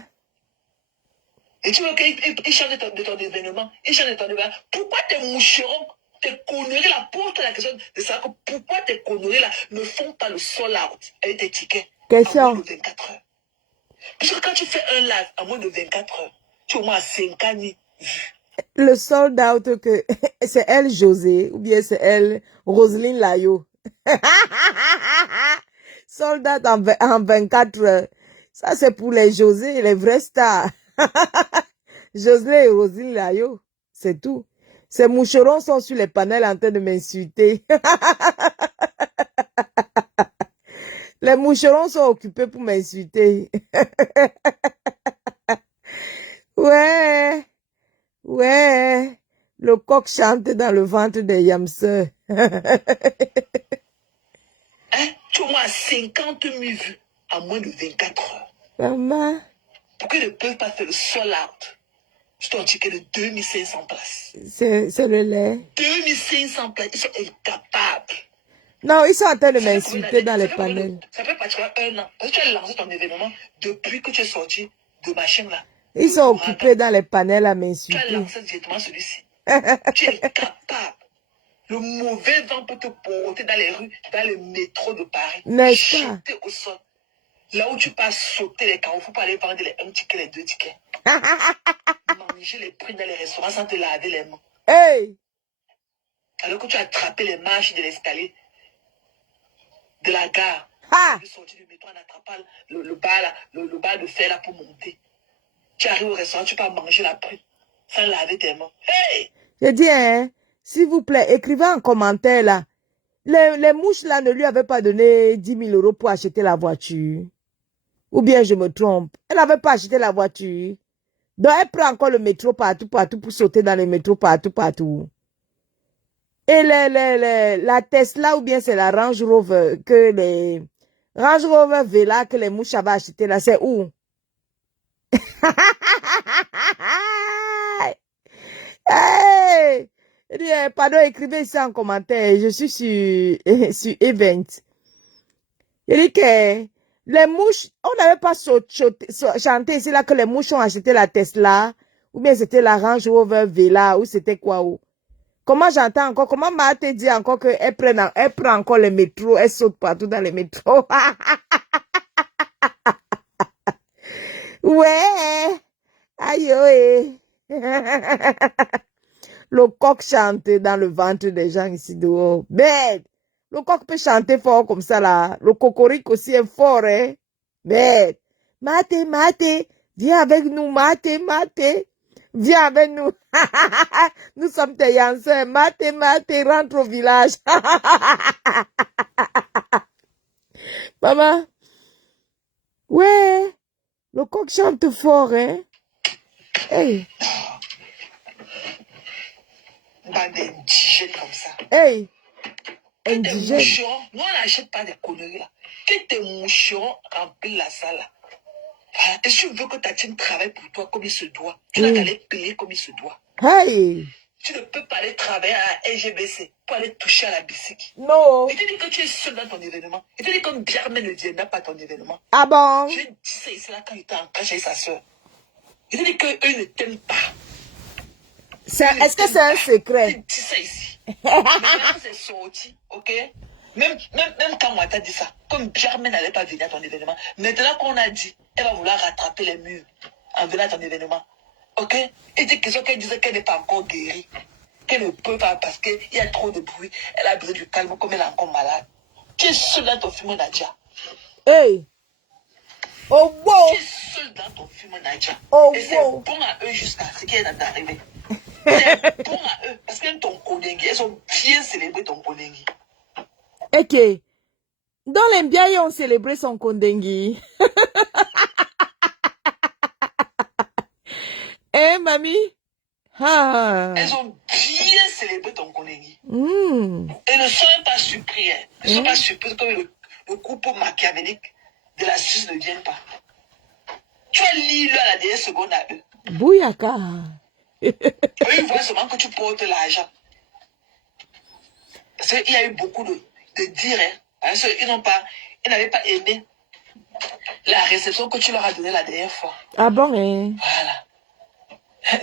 Et tu veux qu'ils chantent de ton événement. Ils chantent de ton événement. Pourquoi tes moucherons, tes conneries là, pose-toi la question de savoir pourquoi tes conneries là ne font pas le sold out avec tes tickets Question. à moins de 24 heures. Parce que quand tu fais un live à moins de 24 heures, tu es au moins à 50 000 vues. Le sold out que c'est elle José ou bien c'est elle Roselyne Layo. Sold out en 24 heures. Ça c'est pour les José, les vrais stars. Joseline et Roselyne Layo, c'est tout. Ces moucherons sont sur les panels en train de m'insulter. Les moucherons sont occupés pour m'insulter. Ouais. Ouais, le coq chante dans le ventre des yamseurs. Hein? Tu es au moins à 50 000 vues en moins de 24 heures. Maman. Pourquoi ils ne peuvent pas faire le sold out sur ton ticket de 2500 places? C'est le lait. 2500 places, ils sont incapables. Non, ils sont en train de m'insulter dans les panels. Ça fait pratiquement 1 an. Parce que tu as lancé ton événement depuis que tu es sorti de ma chaîne là. Ils sont occupés dans les panels à Tu as m'insulter. lancé directement celui-ci. Tu es capable. Le mauvais vent peut te porter dans les rues, dans le métro de Paris. N'est-ce pas? Jeter au sol. Là où tu peux sauter les carreaux, il ne faut pas aller vendre les 1 ticket, les 2 tickets. Manger les prix dans les restaurants sans te laver les mains. Hey! Alors que tu as attrapé les marches de l'escalier de la gare. Ha! Tu es sorti du métro en attrapant le bar de fer là pour monter. Tu arrives au restaurant, tu peux manger la prix sans laver tes mains. Hey! Je dis, hein, s'il vous plaît, écrivez en commentaire là. Les mouches là ne lui avaient pas donné 10 000 € pour acheter la voiture. Ou bien je me trompe. Elle n'avait pas acheté la voiture. Donc elle prend encore le métro partout pour sauter dans les métros partout. Et la Tesla ou bien c'est la Range Rover que les Range Rover Vela que les mouches avaient acheté là, c'est où? Hey! Pardon, écrivez ça en commentaire. Je suis sur Event. Il dit que les mouches, on n'avait pas chanté ici là que les mouches ont acheté la Tesla, ou bien c'était la Range Rover Vela, ou c'était quoi ou. Comment j'entends encore, comment Marthe dit encore qu'elle prend encore les métros, elle saute partout dans les métros. Ouais. Aïe, ouais. Le coq chante dans le ventre des gens ici dehors. Bête. Le coq peut chanter fort comme ça là. Le cocorico aussi est fort, hein. Bête. Maté, maté. Viens avec nous, maté, maté. Viens avec nous. Nous sommes tes yanceurs. Maté, maté, rentre au village. Maman. Ouais. Le coq chante fort, hein. Hey. Bande d'indigènes comme ça. Hey. Que tes Indigène. moucherons, nous on n'achète pas des conneries là. Que tes moucherons remplissent la salle là. Voilà. Et si tu veux que ta team travaille pour toi comme il se doit, tu n'as qu'à les payer comme il se doit. Hey. Tu ne peux pas aller travailler à LGBC pour aller toucher à la bicycle. Non. Et tu dis que tu es seul dans ton événement. Et tu dis que Biarmé ne dit n'a pas ton événement. Ah bon? J'ai dit ça ici là quand il était en clash avec sa soeur. Il dit qu'eux ne t'aiment pas. Est-ce que c'est un secret? Il dit ça ici. Maintenant c'est sorti, ok? Même quand moi t'as dit ça, comme Biarmé n'allait pas venir à ton événement, maintenant qu'on a dit, elle va vouloir rattraper les murs en venant à ton événement. Ok? Et dit qu'elle disait qu'elle n'est pas encore guérie. Qu'elle ne peut pas parce qu'il y a trop de bruit. Elle a besoin du calme comme elle est encore malade. Tu es seul dans ton film, Nadia. Hey. Oh wow. Tu es seul dans ton film, Nadia. Oh et c'est wow. bon à eux jusqu'à ce qui est d'arriver. C'est bon à eux parce que ton Kondengi, elles ont bien célébré ton Kondengi. Ok. Dans les biens, ils ont célébré son Kondengi. Eh, mamie? Ah. Elles ont bien célébré ton Kondengi. Mm. Et ne sont pas surpris. Hein. Ne sont pas surpris comme le couple machiavélique de la Suisse ne vienne pas. Tu as lu à la dernière seconde à eux. Bouyaka. Eux, ils voient seulement que tu portes l'argent. Parce qu'il y a eu beaucoup de dires. Hein. Parce qu'ils n'avaient pas aimé la réception que tu leur as donnée la dernière fois. Ah bon, hein? Voilà.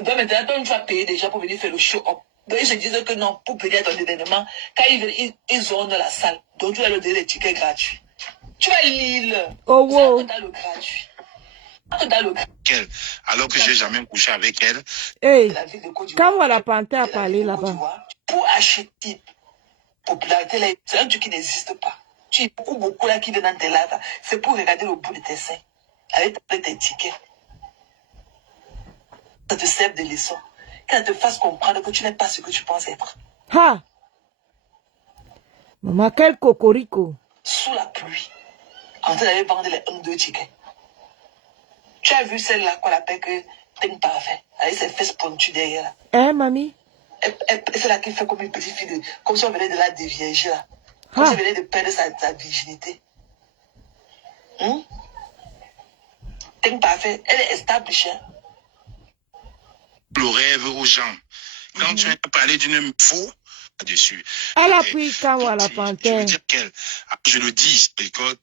Donc maintenant, toi, tu vas payer déjà pour venir faire le show-up. Donc ils se disent que non, pour payer à ton événement, quand ils ont la salle, donc tu vas leur donner des tickets gratuits. Tu vas lire. Oh wow. Dans le gratuit. Alors que j'ai jamais couché avec elle. Hey. Quand la panthère a parlé là-bas. Pour acheter popularité, c'est un truc qui n'existe pas. Tu as beaucoup là qui viennent dans tes lives. C'est pour regarder le bout de tes seins. Avec tes tickets. Ça te serve de leçon. Qu'elle te fasse comprendre que tu n'es pas ce que tu penses être. Ha! Maman, quel cocorico. Sous la pluie. En train d'aller vendre les 1-2 tickets. Tu as vu celle-là qu'on appelle que t'es parfait. Avec ses fesses pointues derrière. Hein, mamie? C'est là qui fait comme une petite fille, comme si on venait de la dévierger là. Comme si on venait de perdre sa virginité. T'es parfait. Elle est established. Le rêve aux gens. Quand tu as parlé d'une faux dessus. Elle a pris quand à la panthère. Je veux dire qu'elle. Je le dis, écoute.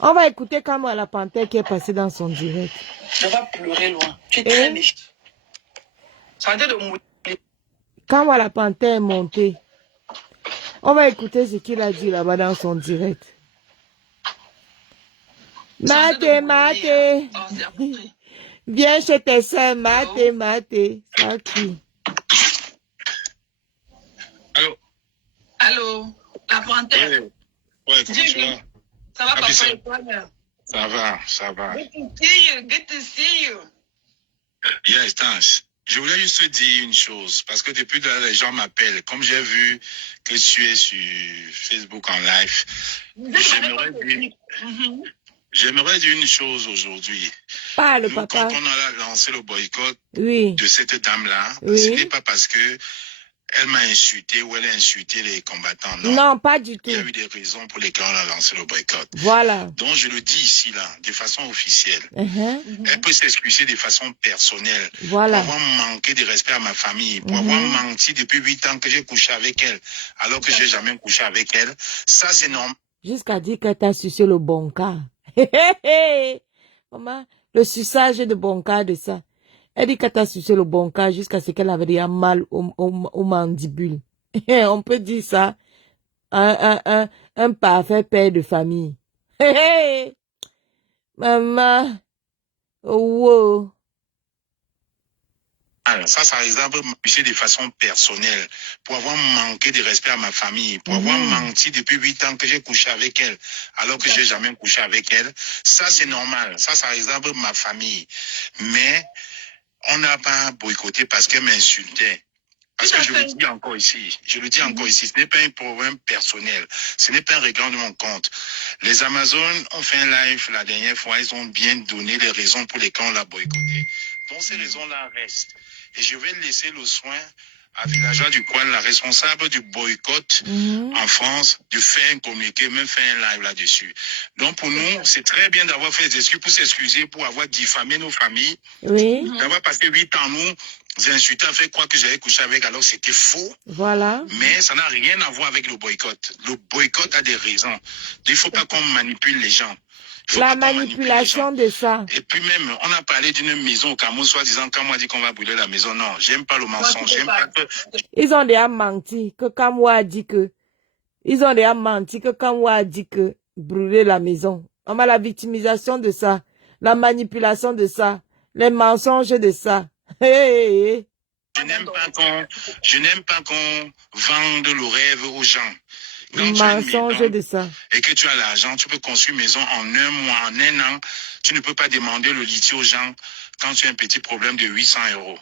On va écouter comment la panthère qui est passée dans son direct. Je vais pleurer loin. Tu es très méchant. Santé de mourir. Quand la panthère est montée. On va écouter ce qu'il a dit là-bas dans son direct. Maté, maté. Viens chez tes soeurs, maté, maté. Ça crie. Allô? Allô? La panthère. Ouais, comment tu vas? Ça va, papa et toi? Ça va, ça va. Good to see you, good to see you. Yes, thanks. Je voulais juste te dire une chose, parce que depuis là, les gens m'appellent. Comme j'ai vu que tu es sur Facebook en live, j'aimerais dire une chose aujourd'hui. Parle, papa. Quand on a lancé le boycott de cette dame-là, ce n'est pas parce que elle m'a insulté ou elle a insulté les combattants. Non, pas du tout. Il y a eu des raisons pour lesquelles on a lancé le boycott. Voilà. Donc, je le dis ici, là, de façon officielle. Elle peut s'excuser de façon personnelle. Voilà. Pour avoir manqué de respect à ma famille. Pour avoir menti depuis 8 ans que j'ai couché avec elle. Alors que j'ai jamais couché avec elle. Ça, c'est normal. Jusqu'à dire qu'elle t'a sucé le bon cas. Maman, le suçage de bon cas de ça. Elle dit qu'elle t'a sucé le bon cas jusqu'à ce qu'elle avait déjà mal au mandibule. On peut dire ça. Un parfait père de famille. Hey, maman. Oh, wow. Ça réserve m'empêcher de façon personnelle, pour avoir manqué de respect à ma famille, pour avoir menti depuis 8 ans que j'ai couché avec elle, alors que j'ai jamais couché avec elle. Ça, c'est normal. Ça réserve ma famille. Mais on n'a pas boycotté parce qu'elle m'insultait. Parce que je le dis encore ici, ce n'est pas un problème personnel, ce n'est pas un règlement de mon compte. Les Amazones ont fait un live la dernière fois, ils ont bien donné les raisons pour lesquelles on l'a boycotté. Donc ces raisons-là restent. Et je vais laisser le soin à Villageois du Coin, la responsable du boycott en France, de faire un communiqué, même faire un live là-dessus. Donc pour nous, c'est très bien d'avoir fait des excuses pour s'excuser, pour avoir diffamé nos familles, d'avoir passé 8 ans nous insulter, à faire croire que j'avais couché avec, alors c'était faux. Voilà. Mais ça n'a rien à voir avec le boycott. Le boycott a des raisons. Il ne faut pas qu'on manipule les gens. La manipulation de ça. Et puis même, on a parlé d'une maison au Cameroun, soi-disant, quand moi dit qu'on va brûler la maison. Non, j'aime pas le mensonge. J'aime pas que... Ils ont déjà menti que Kamwa a dit que... Ils ont déjà menti que Kamwa a dit que brûler la maison. On a la victimisation de ça. La manipulation de ça. Les mensonges de ça. Hey. Je n'aime pas qu'on vende le rêve aux gens. Quand Mensonge de ça. Et que tu as l'argent, tu peux construire une maison en 1 mois, en 1 an. Tu ne peux pas demander le litier aux gens quand tu as un petit problème de 800 €.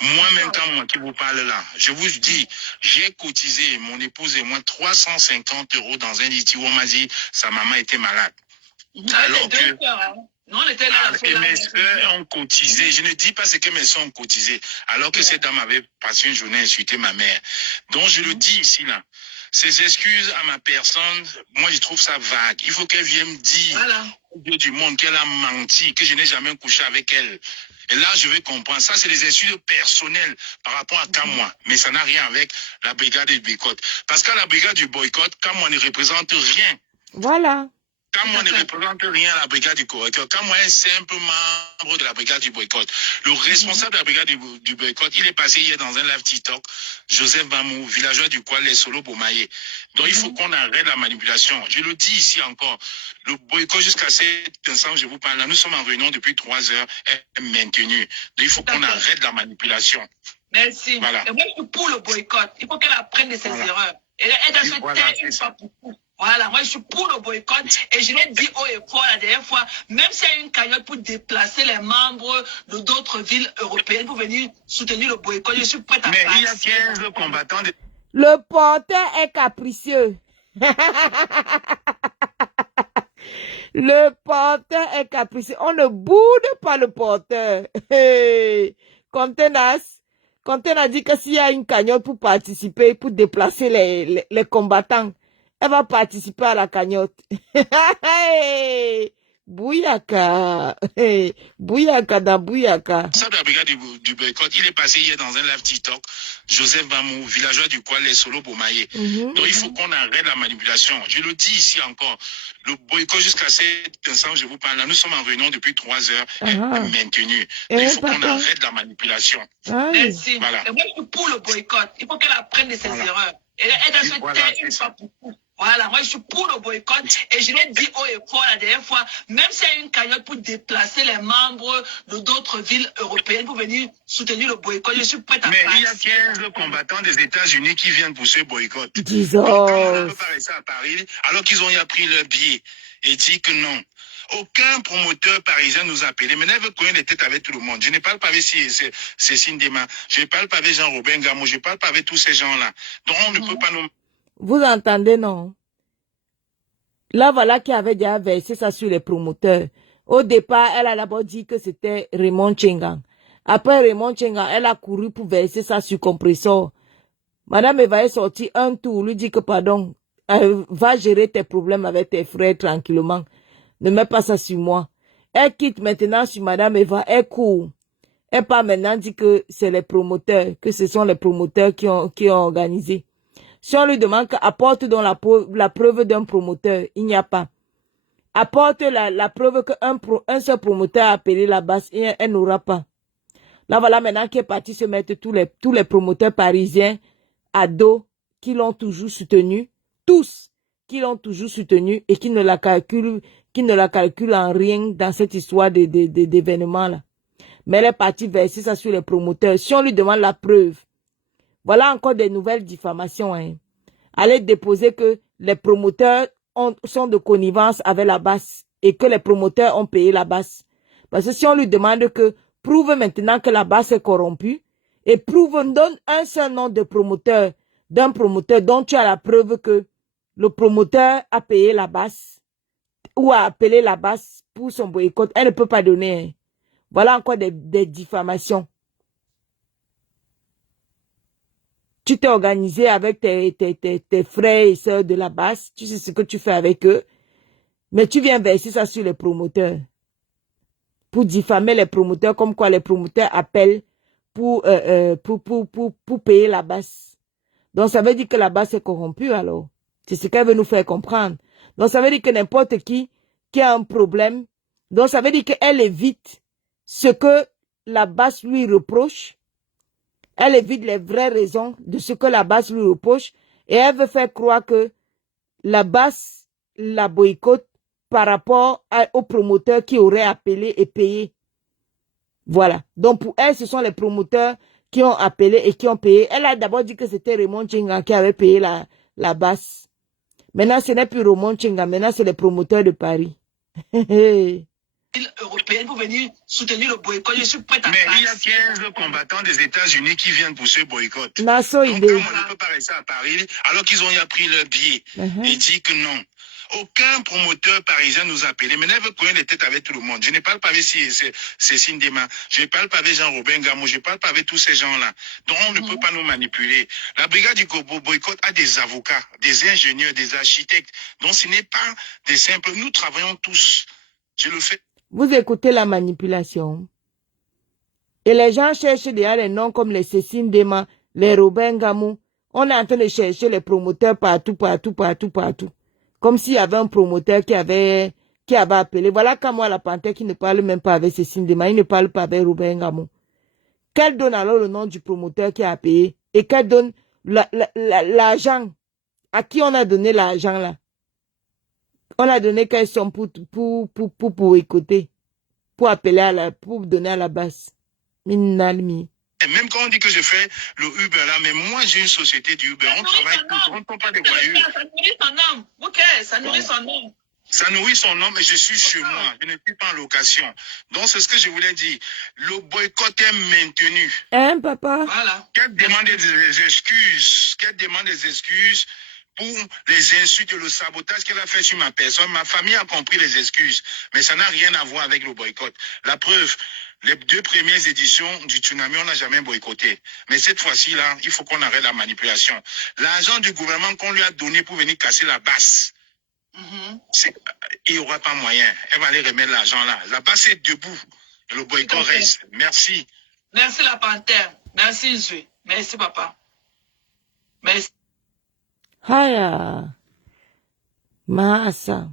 Moi-même, quand moi qui vous parle là, je vous dis, j'ai cotisé, mon épouse et moi, 350 € dans un litier où on m'a dit sa maman était malade. Alors que... Non, on était là. Et mes soeurs ont cotisé. Je ne dis pas ce que mes soeurs ont cotisé. Alors que cette dame avait passé une journée à insulter ma mère. Donc je le dis ici, là. Ces excuses à ma personne, moi je trouve ça vague. Il faut qu'elle vienne me dire au Dieu du monde qu'elle a menti, que je n'ai jamais couché avec elle. Et là, je vais comprendre. Ça, c'est des excuses personnelles par rapport à Kamwa. Mais ça n'a rien avec la brigade du boycott. Parce qu'à la brigade du boycott, Kamwa ne représente rien. Voilà. Kamwa ne représente rien à la brigade du boycott. Kamwa est un simple membre de la brigade du boycott. Le responsable de la brigade du boycott, il est passé hier dans un live TikTok, Joseph Bamou, villageois du Kuala les Solo Bomaye. Donc il faut qu'on arrête la manipulation. Je le dis ici encore, le boycott jusqu'à cet instant, je vous parle là, nous sommes en réunion depuis 3 heures, est maintenu. Donc il faut qu'on arrête la manipulation. Merci. Voilà. Et moi, je suis pour le boycott. Il faut qu'elle apprenne de ses erreurs. Et elle doit se taire une fois pour toutes. Voilà, moi je suis pour le boycott et je l'ai dit haut et fort la dernière fois, même s'il y a une cagnotte pour déplacer les membres de d'autres villes européennes pour venir soutenir le boycott, je suis prête à Mais passer. il y a 15 combattants. Le porteur est capricieux. Le porteur est capricieux. On ne boude pas le porteur. Hey. Contenas dit que s'il y a une cagnotte pour participer, pour déplacer les combattants, elle va participer à la cagnotte. Bouyaka. Bouyaka da bouyaka. Ça de la brigade du boycott, il est passé hier dans un live TikTok, Joseph Bamou, villageois du Kuala les Solo Bomaye. Donc il faut qu'on arrête la manipulation. Je le dis ici encore, le boycott jusqu'à cet instant, je vous parle là, nous sommes en réunion depuis 3 heures, est maintenu. Donc il faut qu'on arrête la manipulation. Merci. Voilà. Et moi je suis pour le boycott. Il faut qu'elle apprenne de ses erreurs. Et elle doit se taire une fois pour toutes. Voilà, moi je suis pour le boycott et je l'ai dit haut et fort la dernière fois, même s'il y a une cagnotte pour déplacer les membres de d'autres villes européennes pour venir soutenir le boycott, je suis prête à passer. Mais il y a 15 combattants des États-Unis qui viennent pour ce boycott. Jesus. Donc, on ne peut pas rester à Paris alors qu'ils ont pris leur billet et dit que non. Aucun promoteur parisien nous a appelé. Maintenant, elle veut connaître les têtes avec tout le monde. Je ne parle pas avec Cécile Dema. Je ne parle pas avec Jean-Robin Gamou. Je ne parle pas avec tous ces gens-là. Donc, on ne peut pas nous... Vous entendez, non? Là, voilà qui avait déjà versé ça sur les promoteurs. Au départ, elle a d'abord dit que c'était Raymond Tchengang. Après Raymond Tchengang, elle a couru pour verser ça sur compresseur. Madame Eva est sortie un tour, lui dit que pardon, va gérer tes problèmes avec tes frères tranquillement. Ne mets pas ça sur moi. Elle quitte maintenant sur Madame Eva, elle court. Elle part maintenant dit que c'est les promoteurs, que ce sont les promoteurs qui ont organisé. Si on lui demande qu'apporte donc la preuve d'un promoteur, il n'y a pas. Apporte la preuve qu'un seul promoteur a appelé la base, elle n'aura pas. Là, voilà maintenant qui est parti se mettre tous les promoteurs parisiens à dos qui l'ont toujours soutenu, tous qui l'ont toujours soutenue et qui ne la calculent en rien dans cette histoire d'événements-là. Mais elle est partie verser ça sur les promoteurs. Si on lui demande la preuve, voilà encore des nouvelles diffamations. Hein. Allez déposer que les promoteurs sont de connivence avec la basse et que les promoteurs ont payé la basse. Parce que si on lui demande que prouve maintenant que la basse est corrompue et donne un seul nom de promoteur, d'un promoteur dont tu as la preuve que le promoteur a payé la basse ou a appelé la basse pour son boycott, elle ne peut pas donner. Hein. Voilà encore des diffamations. Tu t'es organisé avec tes frères et sœurs de la basse, tu sais ce que tu fais avec eux, mais tu viens verser ça sur les promoteurs. Pour diffamer les promoteurs, comme quoi les promoteurs appellent pour payer la basse. Donc ça veut dire que la basse est corrompue alors. C'est ce qu'elle veut nous faire comprendre. Donc ça veut dire que n'importe qui a un problème, donc ça veut dire qu'elle évite ce que la basse lui reproche. Elle évite les vraies raisons de ce que la basse lui reproche et elle veut faire croire que la basse la boycotte par rapport aux promoteurs qui auraient appelé et payé. Voilà. Donc pour elle, ce sont les promoteurs qui ont appelé et qui ont payé. Elle a d'abord dit que c'était Raymond Chinga qui avait payé la basse. Maintenant, ce n'est plus Raymond Chinga, maintenant c'est les promoteurs de Paris. Européenne pour venir soutenir le boycott. Je suis prête à Mais il y a 15 combattants des États-Unis qui viennent pour ce boycott. Donc, on ne peut pas rester à Paris alors qu'ils ont pris leur billet et dit que non. Aucun promoteur parisien nous a appelé. Maintenant, elle veut connaître les têtes avec tout le monde. Je ne parle pas avec Cécile Dema. Je ne parle pas avec Jean-Robin Gamou. Je ne parle pas avec tous ces gens-là. Donc, on ne peut pas nous manipuler. La brigade du boycott a des avocats, des ingénieurs, des architectes. Donc, ce n'est pas des simples. Nous travaillons tous. Je le fais. Vous écoutez la manipulation. Et les gens cherchent déjà les noms comme les Cécile Dema, les Robin Gamou. On est en train de chercher les promoteurs partout. Comme s'il y avait un promoteur qui avait appelé. Voilà Kamwa la Panthère qui ne parle même pas avec Cécile Dema. Il ne parle pas avec Robin Gamou. Qu'elle donne alors le nom du promoteur qui a payé et qu'elle donne l'argent. À qui on a donné l'argent là? On a donné quelle somme pour écouter, pour appeler pour donner à la basse. Minalmi. Et même quand on dit que je fais le Uber là, mais moi j'ai une société d'Uber, on travaille tous, on ne prend pas des voyous. Ça nourrit son homme. Ok, ça nourrit son homme. Ça nourrit son homme et je suis chez moi, je ne suis pas en location. Donc c'est ce que je voulais dire. Le boycott est maintenu. Hein, papa? Voilà. Qu'elle demande des excuses, pour les insultes et le sabotage qu'elle a fait sur ma personne. Ma famille a compris les excuses, mais ça n'a rien à voir avec le boycott. La preuve, les 2 premières éditions du tsunami, on n'a jamais boycotté. Mais cette fois-ci, là, il faut qu'on arrête la manipulation. L'argent du gouvernement qu'on lui a donné pour venir casser la basse, il n'y aura pas moyen. Elle va aller remettre l'argent là. La basse est debout. Et le boycott reste. Merci. Merci la Panthère. Merci Zoué. Merci papa. Merci. Haya. Maasa.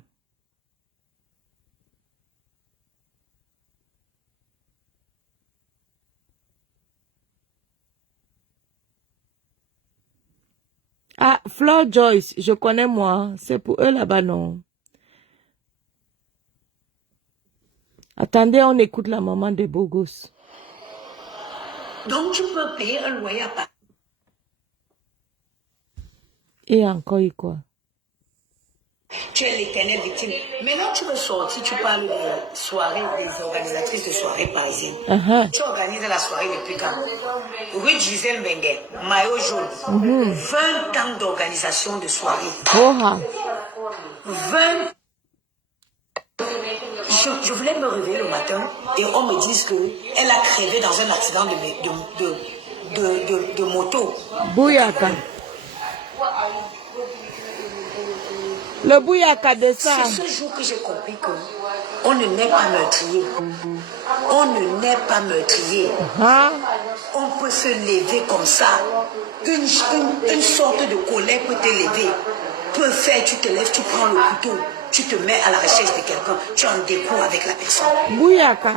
Ah, Flor Joyce, je connais moi. C'est pour eux là-bas, non. Attendez, on écoute la maman des beaux gosses. Donc tu peux payer un loyer à Paris. Et encore quoi? Tu es l'éternelle victime. Maintenant tu veux sortir, tu parles des soirées, des organisatrices de soirées parisiennes. Tu organises la soirée depuis quand? Rue Gisèle Wenger, maillot jaune. 20 ans d'organisation de soirées. 20. Je voulais me réveiller le matin et on me dit qu'elle a crevé dans un accident de moto. Bouyaka. Le bouyaka de ça. C'est ce jour que j'ai compris qu'on ne naît pas meurtrier. On ne naît pas meurtrier. On peut se lever comme ça. Une sorte de colère peut t'élever. Peut faire, tu te lèves, tu prends le couteau, tu te mets à la recherche de quelqu'un, tu en découvres avec la personne. Bouyaka.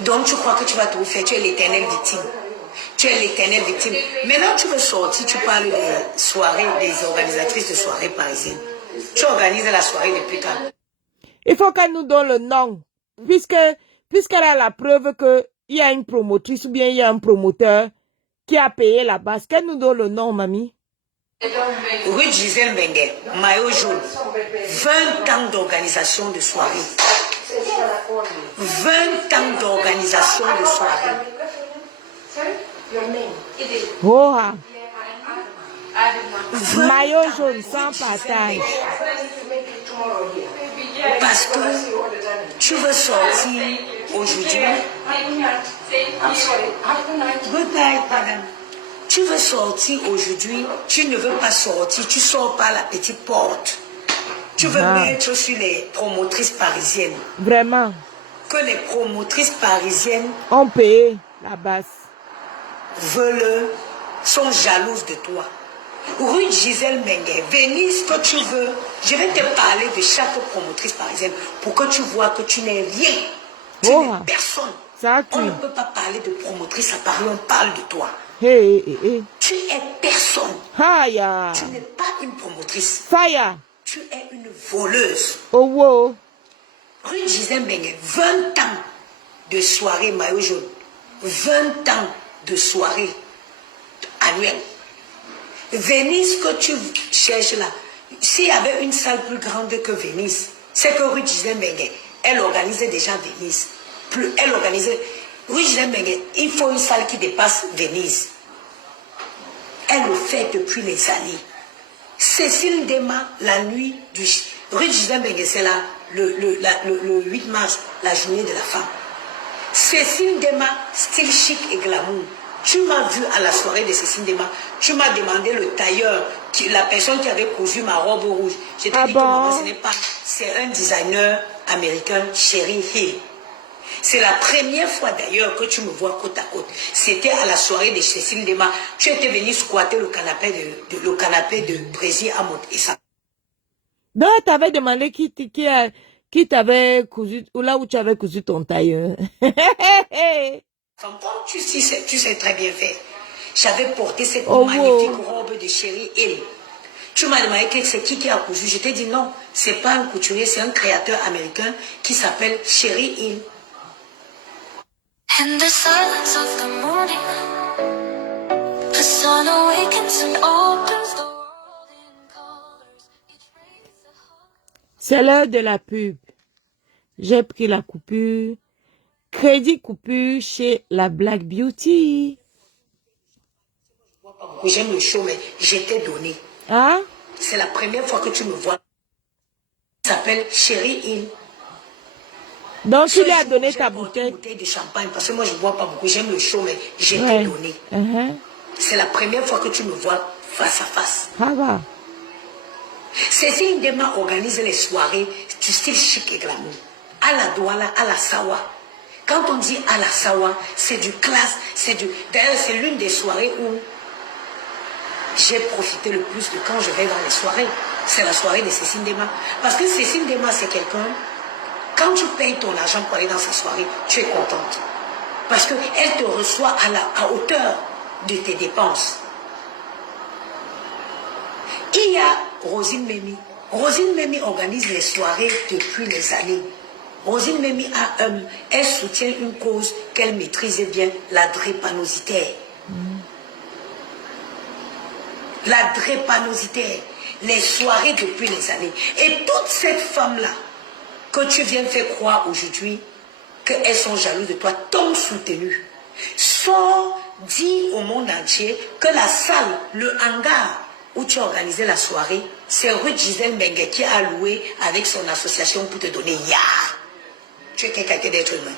Donc tu crois que tu vas tout faire, tu es l'éternelle victime. Tu es l'éternelle victime. Maintenant, tu veux sortir, tu parles des soirées, des organisatrices de soirées parisiennes. Tu organises la soirée depuis quand? Il faut qu'elle nous donne le nom. Puisqu'elle a la preuve qu'il y a une promotrice ou bien il y a un promoteur qui a payé la base. Qu'elle nous donne le nom, mamie? Rue Gisèle Benguet, maillot jaune. 20 ans d'organisation de soirée. 20 ans d'organisation de soirée. Oh, ah. Maillot jaune sans partage. Parce que tu veux sortir aujourd'hui. Good night, madame. Tu veux sortir aujourd'hui, tu ne veux pas sortir, tu sors par la petite porte. Tu veux mettre sur les promotrices parisiennes. Vraiment. Que les promotrices parisiennes ont payé la base. Veulent, sont jalouses de toi. Rue Gisèle Mengue, Venise que tu veux, je vais te parler de chaque promotrice parisienne pour que tu vois que tu n'es rien. Tu n'es personne. On ne peut pas parler de promotrice à Paris, on parle de toi. Hey. Tu es personne. Haya. Tu n'es pas une promotrice. Faya. Tu es une voleuse. Oh, wow. Rue Gisèle Mengue, 20 ans de soirée maillot jaune. 20 ans de soirée annuelle. Venise que tu cherches là, s'il y avait une salle plus grande que Venise, c'est que rue Gisèle Mengue, elle organisait déjà Venise. Elle organisait. Rue Gisèle Mengue, il faut une salle qui dépasse Venise. Elle le fait depuis les années. Cécile Dema, la nuit du... Rue Gisèle Mengue, c'est là, le 8 mars, la journée de la femme. Cécile Dema, style chic et glamour. Tu m'as vu à la soirée de Cécile Dema. Tu m'as demandé le tailleur, la personne qui avait cousu ma robe rouge. Je t'ai dit que maman, ce n'est pas... C'est un designer américain, Sherry Hill. C'est la première fois d'ailleurs que tu me vois côte à côte. C'était à la soirée de Cécile Dema. Tu étais venu squatter le canapé de Brésil à Montessa. Donc, tu avais demandé qui t'avait cousu, ou là où tu avais cousu ton tailleur. Tu sais très bien faire. J'avais porté cette magnifique robe de Sherry Hill. Tu m'as demandé que c'est qui a cousu. Je t'ai dit non, c'est pas un couturier, c'est un créateur américain qui s'appelle Sherry Hill. In the silence of the morning, the sun awakens and opens the world in colors. C'est l'heure de la pub. J'ai pris la coupure. Crédit coupure chez la Black Beauty. J'aime le show, mais j'étais donné. Hein? C'est la première fois que tu me vois. Il s'appelle Sherry Hill. Donc, tu lui as donné ta bouteille. Une bouteille de champagne, parce que moi, je ne bois pas beaucoup. J'aime le show, mais j'étais donné. C'est la première fois que tu me vois face à face. Ah va. Cécile Dema organise les soirées du style chic et glamour. À la Douala, à la Sawa. Quand on dit à la Sawa, c'est du classe, D'ailleurs, c'est l'une des soirées où j'ai profité le plus de quand je vais dans les soirées. C'est la soirée de Cécile Dema. Parce que Cécile Dema, c'est quelqu'un... Quand tu payes ton argent pour aller dans sa soirée, tu es contente. Parce qu'elle te reçoit à hauteur de tes dépenses. Il y a Rosine Memi. Rosine Memi organise les soirées depuis les années. Rosine Memi elle soutient une cause qu'elle maîtrise bien, la drépanocytaire. La drépanocytaire. Les soirées depuis les années. Et toute cette femme-là, que tu viens faire croire aujourd'hui qu'elles sont jalouses de toi, t'ont soutenu. Sors, dis au monde entier que la salle, le hangar où tu as organisé la soirée, c'est rue Gisèle Mengue qui a loué avec son association pour te donner ya. Tu es quel qualité d'être humain?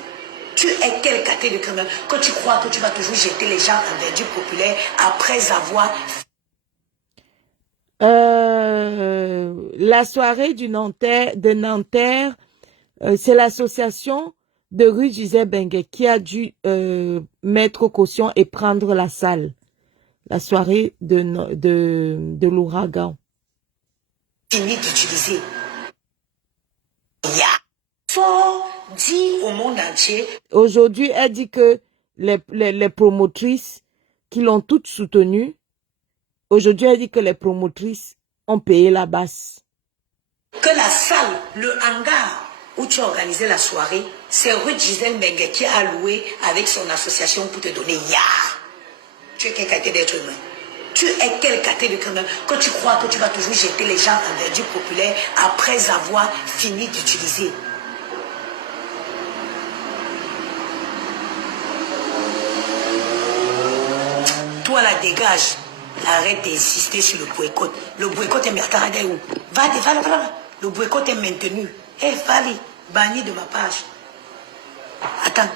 Tu es quel qualité d'être humain que tu crois que tu vas toujours jeter les gens en verdure populaire après avoir... La soirée de Nanterre, c'est l'association de rue Gisèle Benguet qui a dû mettre caution et prendre la salle. La soirée de l'ouragan. Fini d'utiliser. Sors, dis au monde entier. Aujourd'hui, elle dit que les promotrices qui l'ont toutes soutenue. Aujourd'hui, elle dit que les promotrices ont payé la basse. Que la salle, le hangar où tu as organisé la soirée, c'est Ruth Gisèle Mbengue qui a loué avec son association pour te donner ya. Tu es quel qualité d'être humain? Tu es quel qualité d'être humain que tu crois que tu vas toujours jeter les gens en verdure populaire après avoir fini d'utiliser? Toi là, dégage. Arrête d'insister sur le boycott. Le boycott est maintenant où? Va. Le boycott est maintenu. Eh, Fali, banni de ma page. Attends.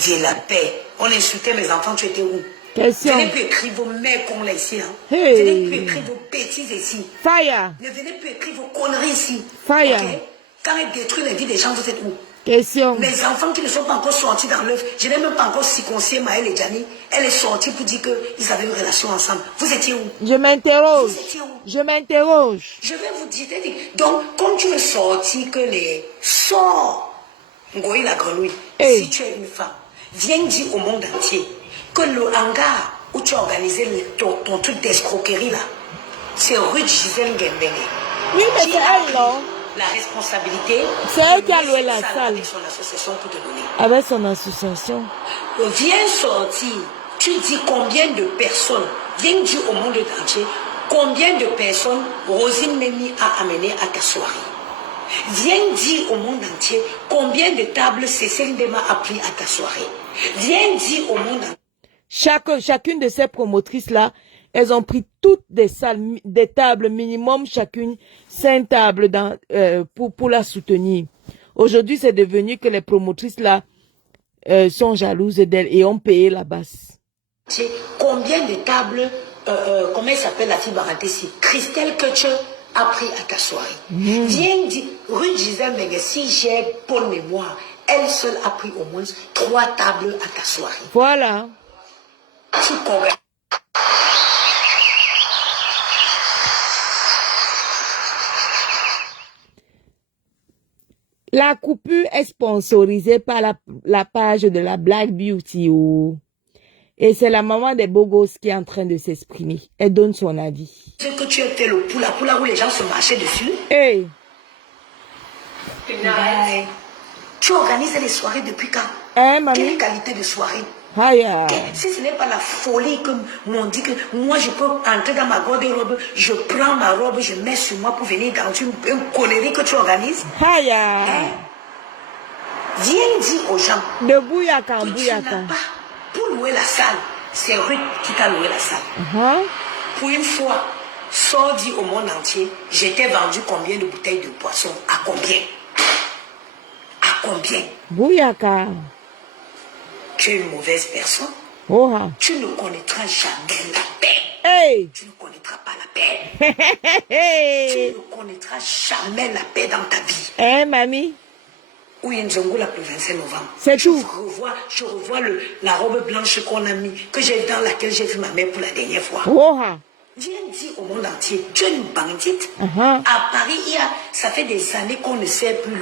J'ai la paix. On insultait mes enfants, tu étais où? Question. Venez plus écrire vos mères qu'on l'a ici. Hein. Hey. Venez plus écrire vos bêtises ici. Fire. Ne venez plus écrire vos conneries ici. Fire. Okay? Quand elle détruit la vie des gens, vous êtes où? Question. Mes enfants qui ne sont pas encore sortis dans l'œuf, je n'ai même pas encore circoncé Maëlle et Gianni. Elle est sortie pour dire qu'ils avaient une relation ensemble. Vous étiez où? Je m'interroge. Vous étiez où? Je m'interroge. Je vais vous dire. Donc, comme tu es sorti que les sorts, Ngoï la grenouille, Hey. si tu es une femme, viens dire au monde entier que le hangar où tu as organisé ton truc d'escroquerie là, c'est Ruth Gisèle Mbengue. Oui, mais Qui c'est a elle, non? la responsabilité. C'est elle de qui a louer loué la cette salle. avec son association pour te donner. Avec son association. Viens sortir. Tu dis combien de personnes, viens dire au monde entier, combien de personnes Rosine Memi a amené à ta soirée. Viens dire au monde entier combien de tables Cécile Ndema a pris à ta soirée. Viens dire au monde entier. Chacune de ces promotrices-là, elles ont pris toutes des tables minimum, chacune 5 tables pour la soutenir. Aujourd'hui, c'est devenu que les promotrices-là sont jalouses d'elle et ont payé la basse. Combien de tables, comment elle s'appelle la fille Baratessi, Christelle Kutcher a pris à ta soirée. Viens dire, Ruth Gisèle Mbengue, si j'ai bonne mémoire, elle seule a pris au moins 3 tables à ta soirée. Voilà. Tu comprends? La coupure est sponsorisée par la page de la Black Beauty. Oh. Et c'est la maman des beaux gosses qui est en train de s'exprimer. Elle donne son avis. Ce que tu as fait le poula où les gens se marchaient dessus. Hey. Ouais. Tu organises les soirées depuis quand? Hein, mamie? Quelle qualité de soirée? Aya. Si ce n'est pas la folie que m'ont dit que moi je peux entrer dans ma garde-robe, je prends ma robe, je mets sur moi pour venir dans une connerie que tu organises. Aya. Hein? Viens dire aux gens De Bouyaka en que tu n'as Bouyaka. pas pour louer la salle. C'est Ruth qui t'a loué la salle. Pour une fois, sors dit au monde entier, j'étais vendu combien de bouteilles de poisson? À combien? À combien? Bouyaka. Tu es une mauvaise personne. Oh. Tu ne connaîtras jamais la paix. Hey. Tu ne connaîtras pas la paix. Tu Hey. ne connaîtras jamais la paix dans ta vie. Hein, mamie? Oui, Nzongula le 25 novembre. C'est tout. Je revois la robe blanche qu'on a mis, dans laquelle j'ai vu ma mère pour la dernière fois. Oh. Viens dire au monde entier, tu es une bandite. Uh-huh. À Paris, ça fait des années qu'on ne sert plus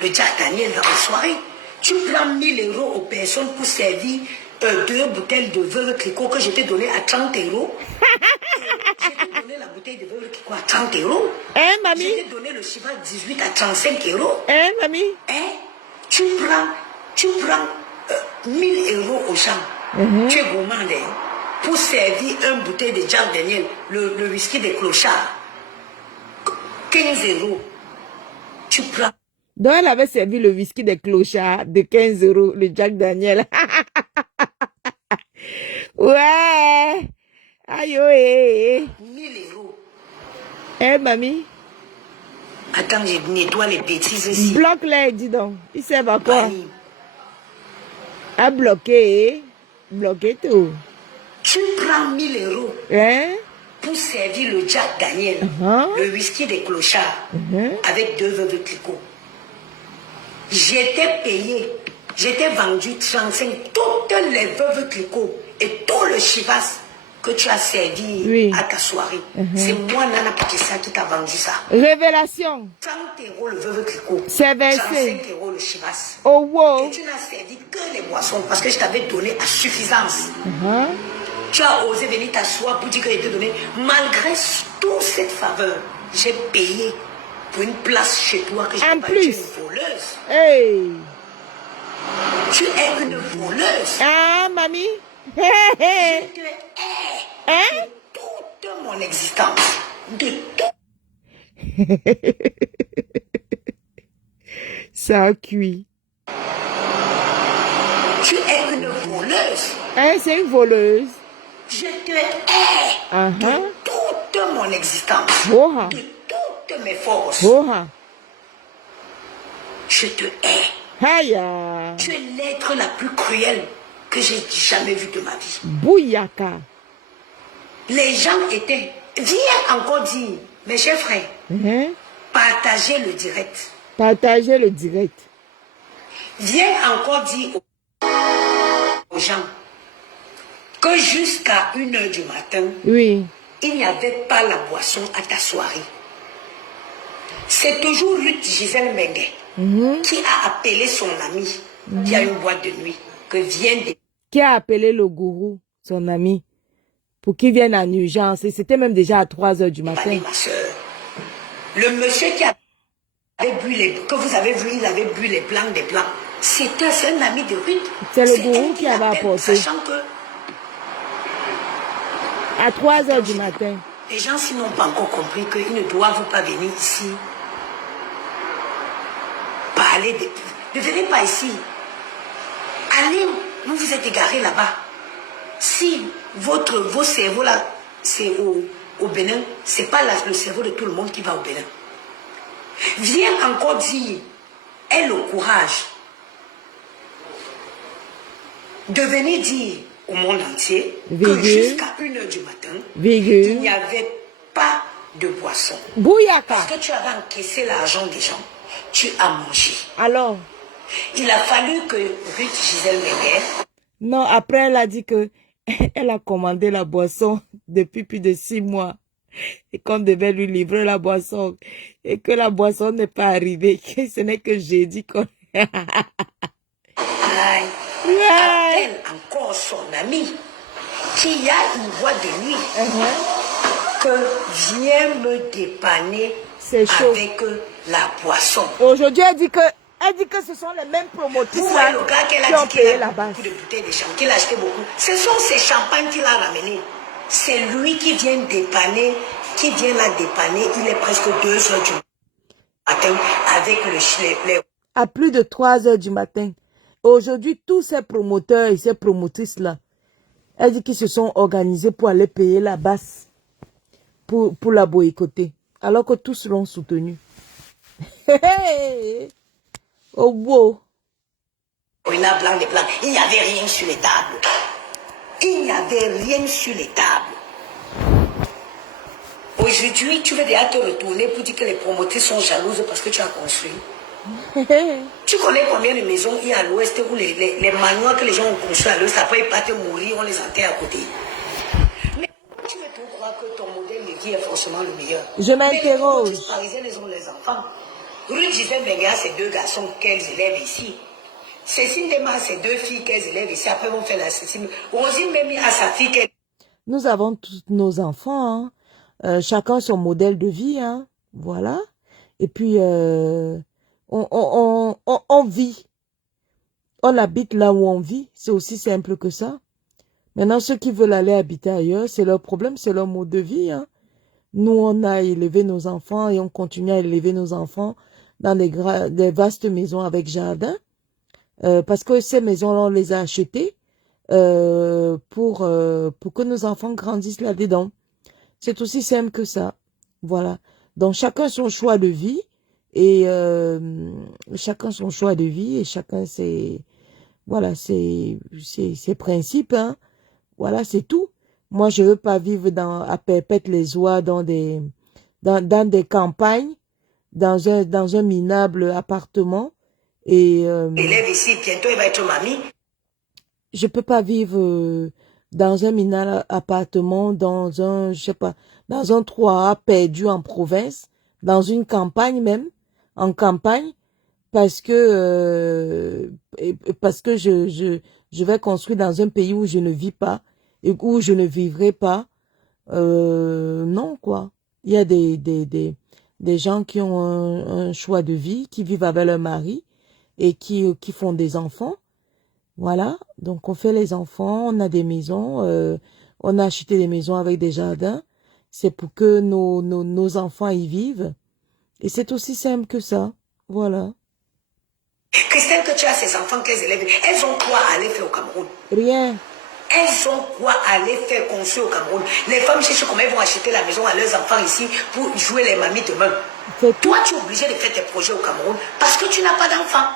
le Jack Daniel dans les soirées. Tu prends 1000 € aux personnes pour servir 2 bouteilles de veuve Clicquot que je t'ai donné à 30 €. Je t'ai donné la bouteille de veuve Clicquot à 30 €. Hein, Je mamie? t'ai donné le chiffre 18 à 35 €. Hein, mamie? Hein? Tu prends 1000 € aux gens. Tu es gourmand, hein? Pour servir une bouteille de Jack Daniel, le whisky des clochards. 15 €. Tu prends. Donc, elle avait servi le whisky des clochards de 15 €, le Jack Daniel. Ouais. Aïe, ouais. 1000 €. Hein, mamie? Attends, je nettoie les bêtises ici. Bloque-les, dis donc. Il sert à quoi? Banni. À bloquer. Bloquer tout. Tu prends 1000 € Hein? pour servir le Jack Daniel, le whisky des clochards, avec 2 veuves Clicquot. J'étais payé, j'étais vendu 35, toutes les veuves Clicquot et tout le chivas que tu as servi Oui. à ta soirée. C'est moi, Nana Patricia, qui t'a vendu ça. Révélation. 30 € le veuve Clico. C'est versé. 35 € le chivas. Oh, wow. Et tu n'as servi que les boissons parce que je t'avais donné à suffisance. Uh-huh. Tu as osé venir t'asseoir pour dire que je t'ai donné. Malgré toute cette faveur, j'ai payé pour une place chez toi que je En n'ai pas plus. été une voleuse. Hey. Tu es une voleuse. Ah, mamie. Je te hais Hein? de toute mon existence. De tout. Ça a cuit. Tu es une voleuse. Hein, c'est une voleuse. Je te hais Uh-huh. de toute mon existence. Oh, ah. De toutes mes forces. Oh, ah. Je te hais. Aïe, ah. Tu es l'être la plus cruelle que j'ai jamais vue de ma vie. Bouyaka. Les gens étaient... Viens encore dire, mes chers frères, Hein? partagez le direct. Partagez le direct. Viens encore dire aux gens que jusqu'à 1h du matin, Oui. il n'y avait pas la boisson à ta soirée. C'est toujours Ruth Gisèle Mengue qui a appelé son ami qui a une boîte de nuit que vient de... Qui a appelé le gourou, son ami, pour qu'il vienne en urgence. Et c'était même déjà à 3 heures du matin. Ma soeur. Le monsieur qui avait bu les... Que vous avez vu, il avait bu les blancs des blancs. C'est un ami de Ruth. C'est le elle gourou qui avait l'appelle, apporté. Sachant que À 3 heures du matin. les gens, s'ils n'ont pas encore compris qu'ils ne doivent pas venir ici parler de... Ne venez pas ici. Allez, vous vous êtes égarés là-bas. Si vos cerveaux là, c'est au Bénin, c'est pas le cerveau de tout le monde qui va au Bénin. Viens encore dire, aie le courage de venir dire au monde entier que jusqu'à 1h du matin, il n'y avait pas de boisson. Bouyaka. Parce que tu avais encaissé l'argent des gens, tu as mangé. Alors? Il a fallu que Ruth Gisèle Mengue... Non, après elle a dit que elle a commandé la boisson depuis plus de 6 mois. Et qu'on devait lui livrer la boisson. Et que la boisson n'est pas arrivée. Que ce n'est que j'ai dit qu'on... Appelle encore son ami qui a une boîte de nuit que viens me dépanner avec la boisson. Aujourd'hui, elle dit que ce sont les mêmes promotrices là le gars qu'elle qui a ont dit payé qu'il a la base. beaucoup de bouteilles de champagne, qu'il a acheté beaucoup. Ce sont ces champagnes qu'il a ramenés. C'est lui qui vient dépanner, qui vient la dépanner. Il est presque 2 heures du matin avec les... À plus de 3 heures du matin. Aujourd'hui, tous ces promoteurs et ces promotrices-là, elle dit qu'ils se sont organisés pour aller payer la basse pour la boycotter. Alors que tous l'ont soutenue. Oh, wow. Il y a blanc de blanc. Il n'y avait rien sur les tables. Il n'y avait rien sur les tables. Aujourd'hui, tu veux déjà te retourner pour dire que les promotrices sont jalouses parce que tu as construit. Tu connais combien de maisons il y a à l'ouest où les manoirs que les gens ont construits à l'ouest, après ils partent mourir, on les enterre à côté. Mais tu veux tout croire que ton modèle de vie est forcément le meilleur. Je m'interroge. Les parisiennes, elles ont les enfants. Ruth Gisèle Mengue a ses 2 garçons qu'elles élèvent ici. Cécile Dema a ses 2 filles qu'elles élèvent ici. Après, vont faire la Cécile. Rosine même a sa fille qu'elle... Nous avons tous nos enfants. Hein. Chacun son modèle de vie. Hein. Voilà. Et puis, on vit. On habite là où on vit. C'est aussi simple que ça. Maintenant, ceux qui veulent aller habiter ailleurs, c'est leur problème, c'est leur mode de vie. Hein. Nous, on a élevé nos enfants et on continue à élever nos enfants dans des vastes maisons avec jardin. Parce que ces maisons-là, on les a achetées pour que nos enfants grandissent là-dedans. C'est aussi simple que ça. Voilà. Donc, chacun son choix de vie. Et chacun son choix de vie. Et chacun ses principes. Hein. Voilà, c'est tout. Moi, je veux pas vivre à Perpète-les-Oies dans des campagnes, dans un minable appartement. Et élève ici, bientôt il va être mamie. Je peux pas vivre dans un minable appartement, dans un, je sais pas, dans un 3A perdu en province, dans une campagne même, en campagne, parce que je vais construire dans un pays où je ne vis pas et où je ne vivrai pas. Non, quoi. Il y a des gens qui ont un choix de vie, qui vivent avec leur mari et qui font des enfants. Voilà. Donc, on fait les enfants, on a des maisons, on a acheté des maisons avec des jardins. C'est pour que nos enfants y vivent. Et c'est aussi simple que ça. Voilà. Christelle, que tu as ces enfants qu'elles élèvent, elles ont quoi à aller faire au Cameroun? Rien. Elles ont quoi à aller faire construire au Cameroun? Les femmes cherchent comment elles vont acheter la maison à leurs enfants ici pour jouer les mamies demain. Toi, tu es obligé de faire tes projets au Cameroun parce que tu n'as pas d'enfants.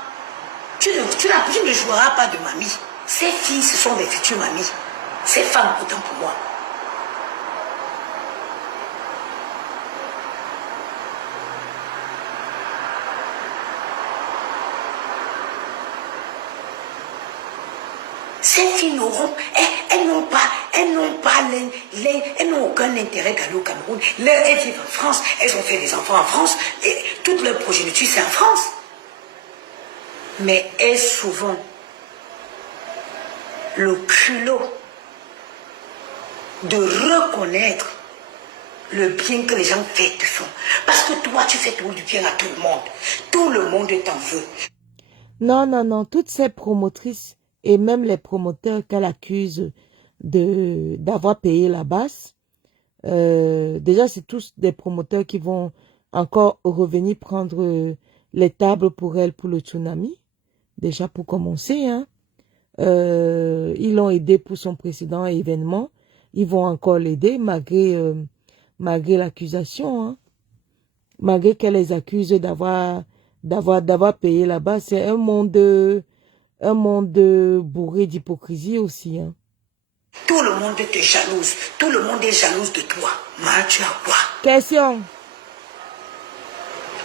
Tu ne joueras pas de mamie. Ces filles, ce sont des futures mamies. Ces femmes, autant pour moi. Ces filles n'auront, elles n'ont aucun intérêt d'aller au Cameroun. Elles vivent en France, elles ont fait des enfants en France, et toute leur progéniture c'est en France. Mais est souvent le culot de reconnaître le bien que les gens te font. Parce que toi, tu fais tout du bien à tout le monde. Tout le monde t'en veut. Non, non, non. Toutes ces promotrices et même les promoteurs qu'elle accuse d'avoir payé la basse, déjà, c'est tous des promoteurs qui vont encore revenir prendre les tables pour elle pour le tsunami. Déjà, pour commencer, hein. Ils l'ont aidé pour son précédent événement. Ils vont encore l'aider malgré l'accusation, hein. Malgré qu'elle les accuse d'avoir payé là-bas, c'est un monde bourré d'hypocrisie aussi, hein. Tout le monde te jalouse. Tout le monde est jalouse de toi. Mais tu as quoi? Question.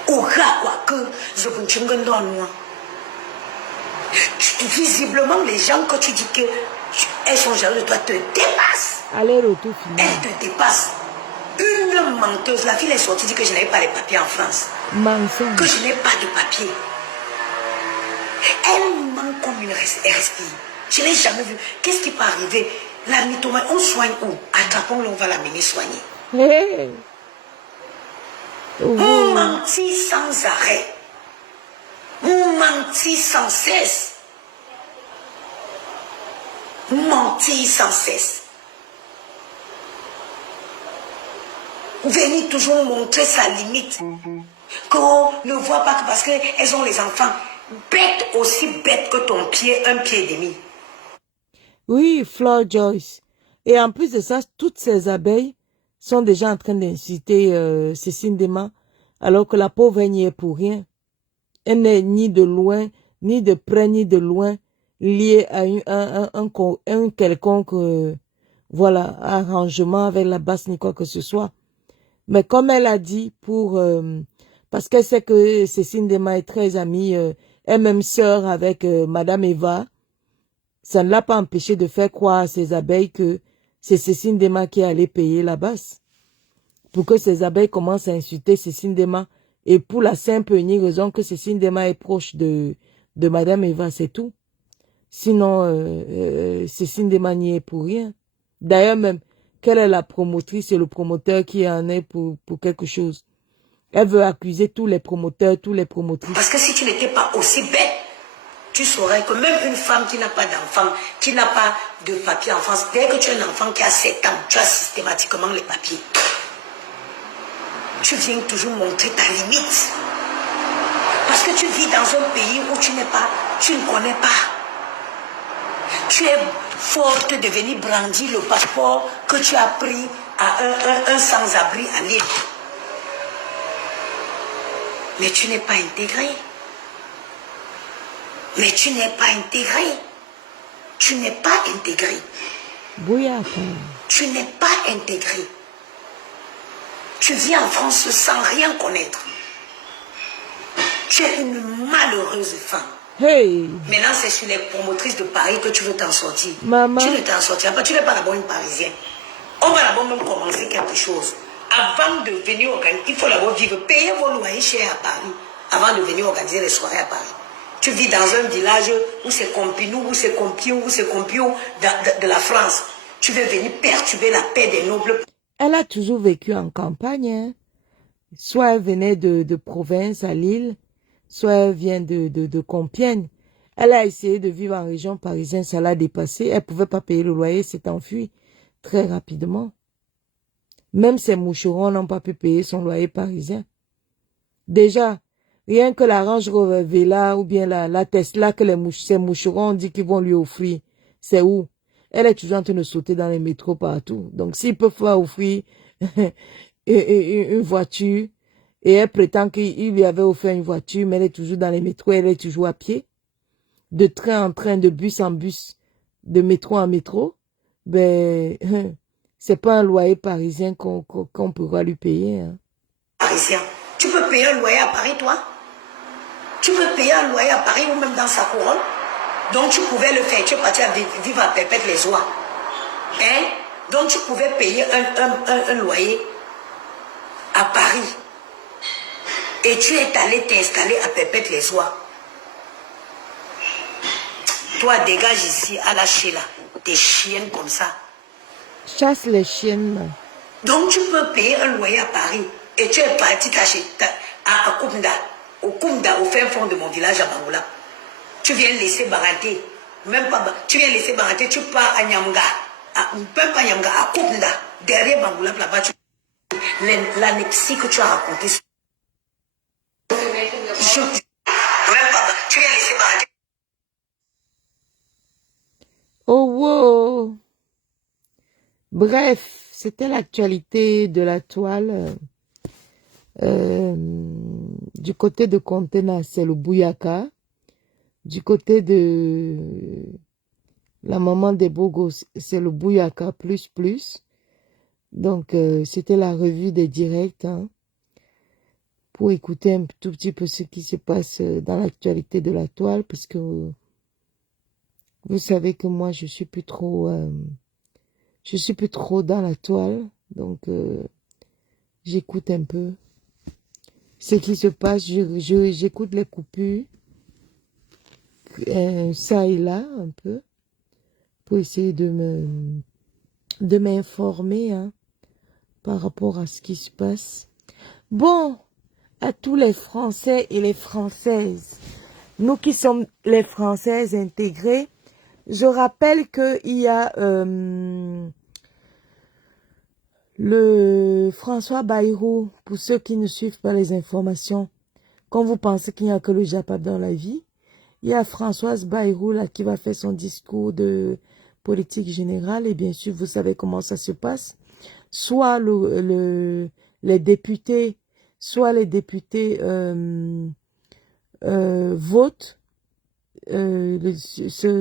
Aura quoi que je vous tiens dans moi. Visiblement, les gens que tu dis que elles sont jalouses de toi te dépassent. Allez, retour final. Elles te dépassent. Une menteuse. La fille est sortie dit que je n'avais pas les papiers en France. Mensonge. Que je n'ai pas de papiers. Elle ment comme une respire. Je ne l'ai jamais vue. Qu'est-ce qui peut arriver? La mythomanie, on soigne où? Attrapons-le, on va la mener soigner. Hey. On mentit sans arrêt. On mentit sans cesse. Mentir sans cesse. Venir toujours montrer sa limite. Qu'on ne voit pas que parce qu'elles ont les enfants. Bête aussi bête que ton pied, un pied et demi. Oui, Flor Joyce. Et en plus de ça, toutes ces abeilles sont déjà en train d'inciter Cécile Dema, alors que la pauvre n'y est pour rien. Elle n'est ni de loin, ni de près, ni de loin liée à un quelconque voilà, arrangement avec la basse ni quoi que ce soit. Mais comme elle a dit, parce qu'elle sait que Cécile Dema est très amie, elle-même sœur avec Madame Eva, ça ne l'a pas empêché de faire croire à ces abeilles que c'est Cécile Dema qui est allée payer la basse. Pour que ces abeilles commencent à insulter Cécile Dema. Et pour la simple et unique raison que Cécile Dema est proche de Madame Eva, c'est tout. Sinon, Cécile Dema n'y est pour rien. D'ailleurs même, quelle est la promotrice et le promoteur qui en est pour quelque chose? Elle veut accuser tous les promoteurs, tous les promotrices. Parce que si tu n'étais pas aussi bête, tu saurais que même une femme qui n'a pas d'enfant, qui n'a pas de papier en France, dès que tu as un enfant qui a 7 ans, tu as systématiquement les papiers. Tu viens toujours montrer ta limite. Parce que tu vis dans un pays où tu ne connais pas. Tu es forte de venir brandir le passeport que tu as pris à un sans-abri à Lille. Mais tu n'es pas intégré. Mais tu n'es pas intégré. Tu n'es pas intégré. Bouillaka. Tu n'es pas intégré. Tu vis en France sans rien connaître. Tu es une malheureuse femme. Hey, Maintenant, c'est sur les promotrices de Paris que tu veux t'en sortir. maman. Tu ne t'en sortiras pas. Tu n'es pas d'abord une Parisienne. On va d'abord même commencer quelque chose. Avant de venir organiser, il faut d'abord vivre. Payer vos loyers chers à Paris avant de venir organiser les soirées à Paris. Tu vis dans un village où c'est Compinou, où c'est Compiou, où c'est Compiou de la France. Tu veux venir perturber la paix des nobles. Elle a toujours vécu en campagne. Hein. Soit elle venait de province à Lille, soit elle vient de Compiègne. Elle a essayé de vivre en région parisienne, ça l'a dépassé. Elle pouvait pas payer le loyer, s'est enfuie très rapidement. Même ses moucherons n'ont pas pu payer son loyer parisien. Déjà, rien que la Range Rover Vela ou bien la Tesla que ces moucherons ont dit qu'ils vont lui offrir, c'est où? Elle est toujours en train de sauter dans les métros partout. Donc, s'ils peuvent pas offrir une voiture, et elle prétend qu'il lui avait offert une voiture, mais elle est toujours dans les métros, elle est toujours à pied, de train en train, de bus en bus, de métro en métro, ben, c'est pas un loyer parisien qu'on pourra lui payer. Hein. Parisien. Tu peux payer un loyer à Paris, toi? Tu peux payer un loyer à Paris ou même dans sa couronne? Donc tu pouvais le faire. Tu es parti à vivre à Pépette les Oies. Hein? Donc tu pouvais payer un loyer à Paris. Et tu es allé t'installer à Pépette les Oies. Toi, dégage ici, à la là. Des chiennes comme ça. Chasse les chiennes. Là. Donc tu peux payer un loyer à Paris. Et tu es parti t'acheter à Koumda. Au Koumda, au fin fond de mon village à Bangoula. Tu viens laisser Baranté. Même pas, tu viens laisser Baranté, tu pars à Nyamga. Même pas Nyamga, à Koumda. Derrière Bangoula, là-bas, l'anexie que tu as raconté. Même pas, tu viens laisser Baranté. Oh, wow. Bref, c'était l'actualité de la toile. Du côté de Contena, c'est le Bouyaka. Du côté de la maman des Bogos, c'est le Bouyaka plus plus. Donc, c'était la revue des directs hein, pour écouter un tout petit peu ce qui se passe dans l'actualité de la toile parce que vous savez que moi, je suis plus trop dans la toile. Donc, j'écoute un peu ce qui se passe. J'écoute les coupures. Ça et là un peu pour essayer de m'informer hein, par rapport à ce qui se passe. Bon, à tous les Français et les Françaises, nous qui sommes les Françaises intégrées, je rappelle qu'il y a le François Bayrou, pour ceux qui ne suivent pas les informations, quand vous pensez qu'il n'y a que le Japon dans la vie, il y a Françoise Bayrou là qui va faire son discours de politique générale et bien sûr vous savez comment ça se passe. Soit les députés, votent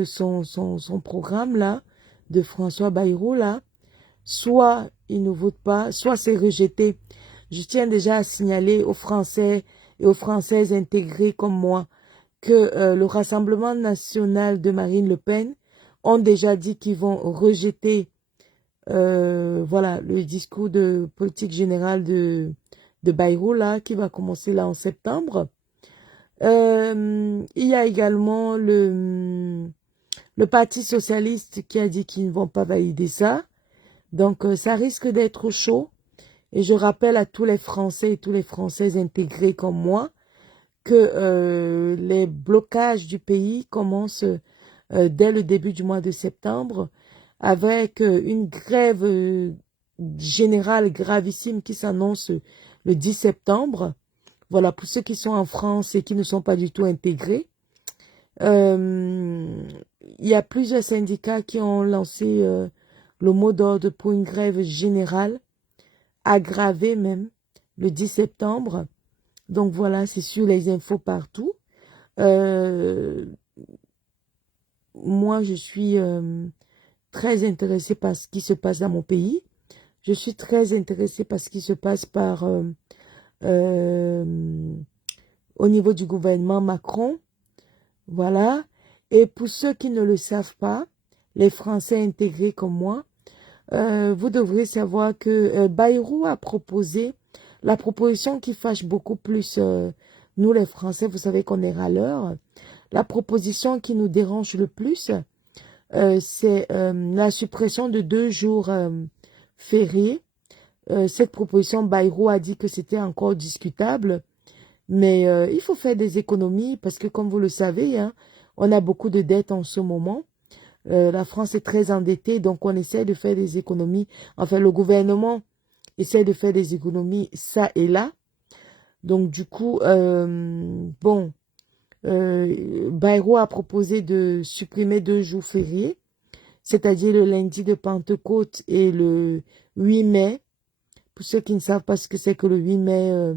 son programme là de François Bayrou là, soit ils ne votent pas, soit c'est rejeté. Je tiens déjà à signaler aux Français et aux Françaises intégrées comme moi que le Rassemblement national de Marine Le Pen ont déjà dit qu'ils vont rejeter voilà, le discours de politique générale de Bayrou là, qui va commencer là en septembre. Il y a également le Parti socialiste qui a dit qu'ils ne vont pas valider ça. Donc ça risque d'être chaud. Et je rappelle à tous les Français et tous les Françaises intégrés comme moi que les blocages du pays commencent dès le début du mois de septembre avec une grève générale gravissime qui s'annonce le 10 septembre. Voilà, pour ceux qui sont en France et qui ne sont pas du tout intégrés. Il y a plusieurs syndicats qui ont lancé le mot d'ordre pour une grève générale, aggravée même, le 10 septembre. Donc voilà, c'est sur les infos partout. Moi, je suis très intéressée par ce qui se passe dans mon pays. Je suis très intéressée par ce qui se passe au niveau du gouvernement Macron. Voilà. Et pour ceux qui ne le savent pas, les Français intégrés comme moi, vous devrez savoir que Bayrou a proposé la proposition qui fâche beaucoup plus nous les Français, vous savez qu'on est râleurs. La proposition qui nous dérange le plus, c'est la suppression de 2 jours fériés. Cette proposition, Bayrou a dit que c'était encore discutable, mais il faut faire des économies parce que comme vous le savez, hein, on a beaucoup de dettes en ce moment. La France est très endettée, donc on essaie de faire des économies. Enfin, le gouvernement essaie de faire des économies ça et là. Donc du coup, bon, Bayrou a proposé de supprimer 2 jours fériés, c'est-à-dire le lundi de Pentecôte et le 8 mai. Pour ceux qui ne savent pas ce que c'est que le 8 mai,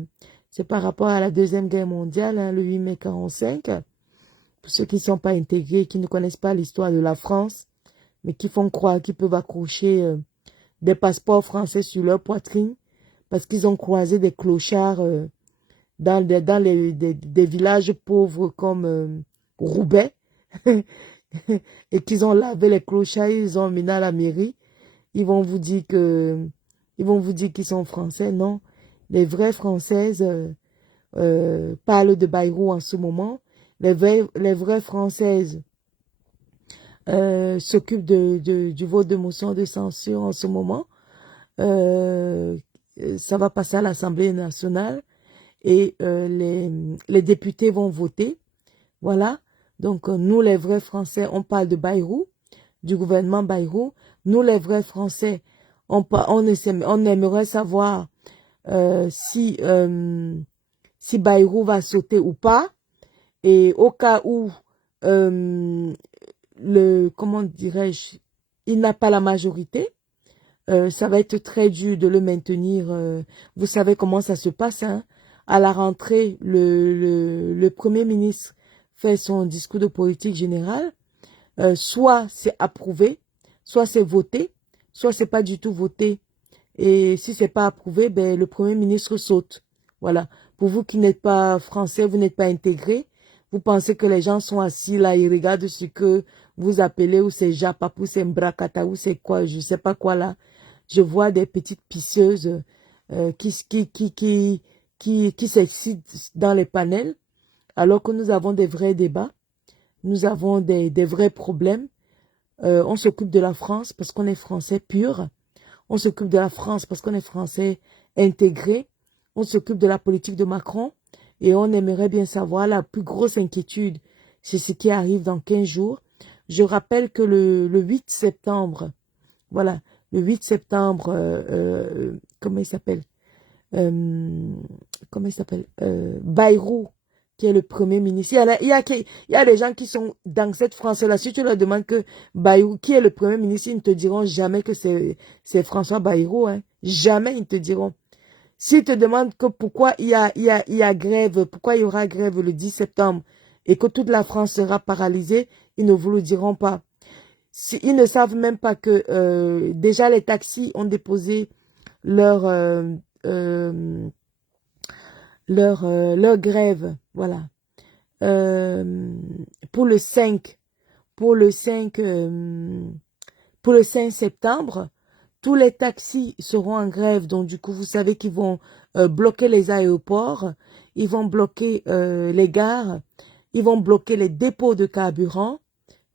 c'est par rapport à la Deuxième Guerre mondiale, hein, le 8 mai 45. Pour ceux qui ne sont pas intégrés, qui ne connaissent pas l'histoire de la France, mais qui font croire qu'ils peuvent accrocher des passeports français sur leur poitrine parce qu'ils ont croisé des clochards dans des villages pauvres comme Roubaix et qu'ils ont lavé les clochards, ils ont emmené à la mairie. Ils vont vous dire qu'ils sont français. Non, les vraies Françaises parlent de Bayrou en ce moment. Les vraies Françaises s'occupent du vote de motion de censure en ce moment. Ça va passer à l'Assemblée nationale et les députés vont voter. Voilà. Donc, nous, les vrais Français, on parle de Bayrou, du gouvernement Bayrou. Nous, les vrais Français, on aimerait savoir si Bayrou va sauter ou pas. Et au cas où, comment dirais-je, il n'a pas la majorité, ça va être très dur de le maintenir. Vous savez comment ça se passe, hein? À la rentrée, le Premier ministre fait son discours de politique générale. Soit c'est approuvé, soit c'est voté, soit c'est pas du tout voté. Et si c'est pas approuvé, ben le Premier ministre saute. Voilà. Pour vous qui n'êtes pas français, vous n'êtes pas intégré, vous pensez que les gens sont assis là, ils regardent ce que vous appelez, ou c'est Japap, ou c'est Mbrakata, ou c'est quoi, je sais pas quoi là. Je vois des petites pisseuses qui s'excitent dans les panels, alors que nous avons des vrais débats, nous avons des vrais problèmes. On s'occupe de la France parce qu'on est français pur. On s'occupe de la France parce qu'on est français intégré. On s'occupe de la politique de Macron. Et on aimerait bien savoir, la plus grosse inquiétude, c'est ce qui arrive dans 15 jours. Je rappelle que le 8 septembre, voilà, le 8 septembre, comment il s'appelle Bayrou, qui est le Premier ministre. Il y a des gens qui sont dans cette France-là. Si tu leur demandes que Bayrou, qui est le Premier ministre, ils ne te diront jamais que c'est François Bayrou. Hein. Jamais ils te diront. S'ils te demandent que pourquoi il y a grève, pourquoi il y aura grève le 10 septembre et que toute la France sera paralysée, ils ne vous le diront pas. Ils ne savent même pas que déjà les taxis ont déposé leur grève, voilà. Pour le 5 septembre, tous les taxis seront en grève, donc du coup, vous savez qu'ils vont bloquer les aéroports, ils vont bloquer les gares, ils vont bloquer les dépôts de carburant,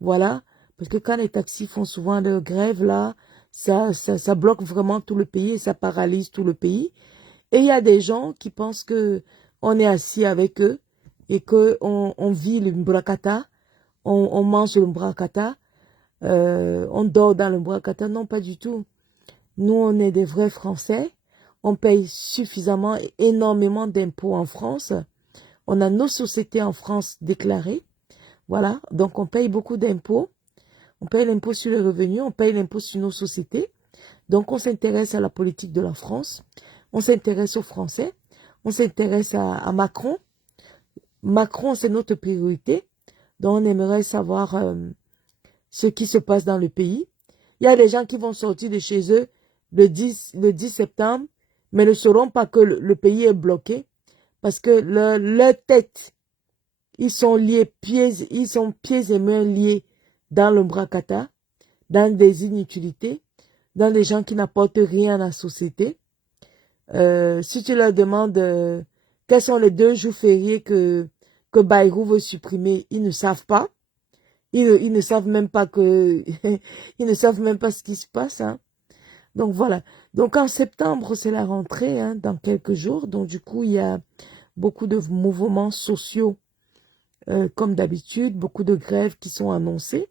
voilà, parce que quand les taxis font souvent de grève, là, ça bloque vraiment tout le pays et ça paralyse tout le pays. Et il y a des gens qui pensent que on est assis avec eux et que on vit le mbrakata, on mange le mbrakata, on dort dans le mbrakata. Non, pas du tout. Nous, on est des vrais Français. On paye suffisamment, énormément d'impôts en France. On a nos sociétés en France déclarées. Voilà. Donc, on paye beaucoup d'impôts. On paye l'impôt sur les revenus. On paye l'impôt sur nos sociétés. Donc, on s'intéresse à la politique de la France. On s'intéresse aux Français. On s'intéresse à Macron. Macron, c'est notre priorité. Donc, on aimerait savoir ce qui se passe dans le pays. Il y a des gens qui vont sortir de chez eux le 10 septembre, mais ne sauront pas que le pays est bloqué parce que leur tête, ils sont pieds et mains liés dans le bracata, dans des inutilités, dans des gens qui n'apportent rien à la société. Si tu leur demandes quels sont les 2 jours fériés que Bayrou veut supprimer, ils ne savent pas. Ils ne savent même pas que ils ne savent même pas ce qui se passe. Hein. Donc voilà. Donc en septembre, c'est la rentrée, hein, dans quelques jours. Donc du coup, il y a beaucoup de mouvements sociaux, comme d'habitude, beaucoup de grèves qui sont annoncées.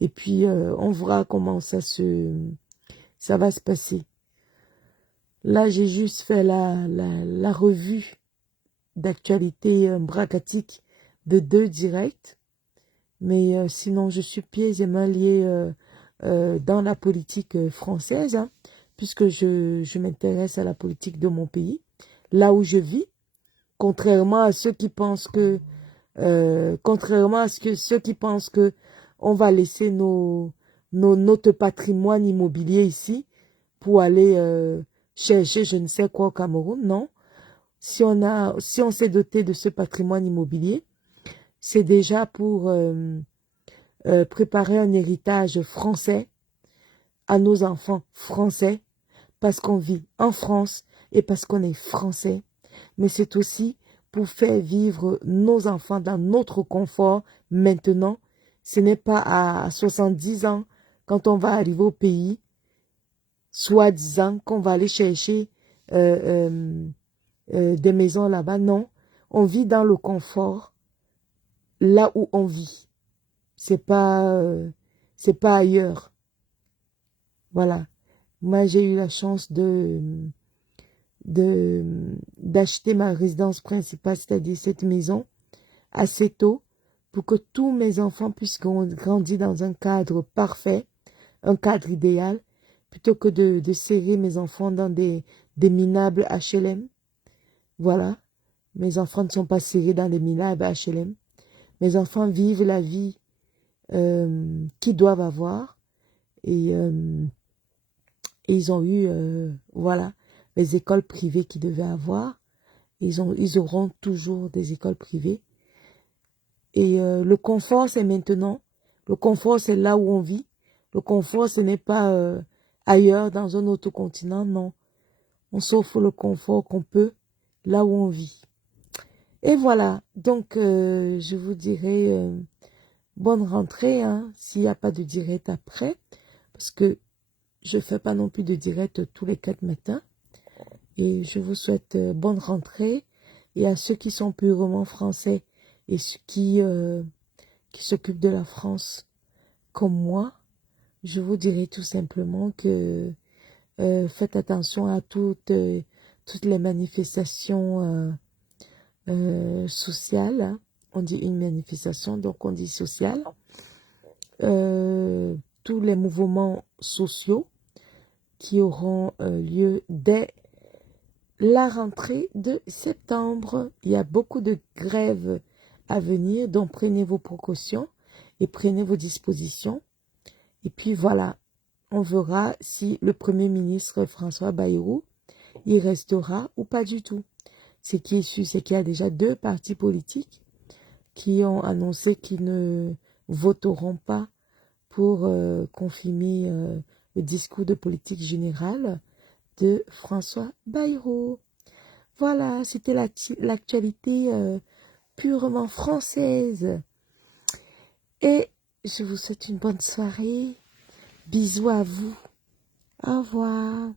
Et puis, on verra comment ça va se passer. Là, j'ai juste fait la revue d'actualité bracatique de 2 directs. Mais sinon, je suis pieds et mains liés dans la politique française, hein, puisque je m'intéresse à la politique de mon pays, là où je vis, contrairement à ceux qui pensent que on va laisser notre patrimoine immobilier ici pour aller chercher je ne sais quoi au Cameroun. Non, si on s'est doté de ce patrimoine immobilier, c'est déjà pour préparer un héritage français à nos enfants français, parce qu'on vit en France et parce qu'on est français. Mais c'est aussi pour faire vivre nos enfants dans notre confort maintenant. Ce n'est pas à 70 ans, quand on va arriver au pays, soi-disant qu'on va aller chercher des maisons là-bas. Non, on vit dans le confort là où on vit. C'est pas ailleurs. Voilà. Moi, j'ai eu la chance d'acheter ma résidence principale, c'est-à-dire cette maison, assez tôt, pour que tous mes enfants puissent grandir dans un cadre parfait, un cadre idéal, plutôt que de serrer mes enfants dans des minables HLM. Voilà. Mes enfants ne sont pas serrés dans des minables HLM. Mes enfants vivent la vie qu'ils doivent avoir. Et ils ont eu, voilà, les écoles privées qu'ils devaient avoir. Ils auront toujours des écoles privées. Et le confort, c'est maintenant. Le confort, c'est là où on vit. Le confort, ce n'est pas ailleurs, dans un autre continent, non. On s'offre le confort qu'on peut, là où on vit. Et voilà, donc je vous dirai bonne rentrée, hein, s'il n'y a pas de direct après, parce que je ne fais pas non plus de direct tous les 4 matins. Et je vous souhaite bonne rentrée. Et à ceux qui sont purement français et ceux qui s'occupent de la France comme moi, je vous dirai tout simplement que faites attention à toutes les manifestations sociales. Hein. On dit une manifestation, donc on dit sociale. Tous les mouvements sociaux qui auront lieu dès la rentrée de septembre. Il y a beaucoup de grèves à venir, donc prenez vos précautions et prenez vos dispositions. Et puis voilà, on verra si le Premier ministre François Bayrou, il restera ou pas du tout. Ce qui est sûr, c'est qu'il y a déjà 2 partis politiques qui ont annoncé qu'ils ne voteront pas pour confirmer le discours de politique générale de François Bayrou. Voilà, c'était l'actualité purement française. Et je vous souhaite une bonne soirée. Bisous à vous. Au revoir.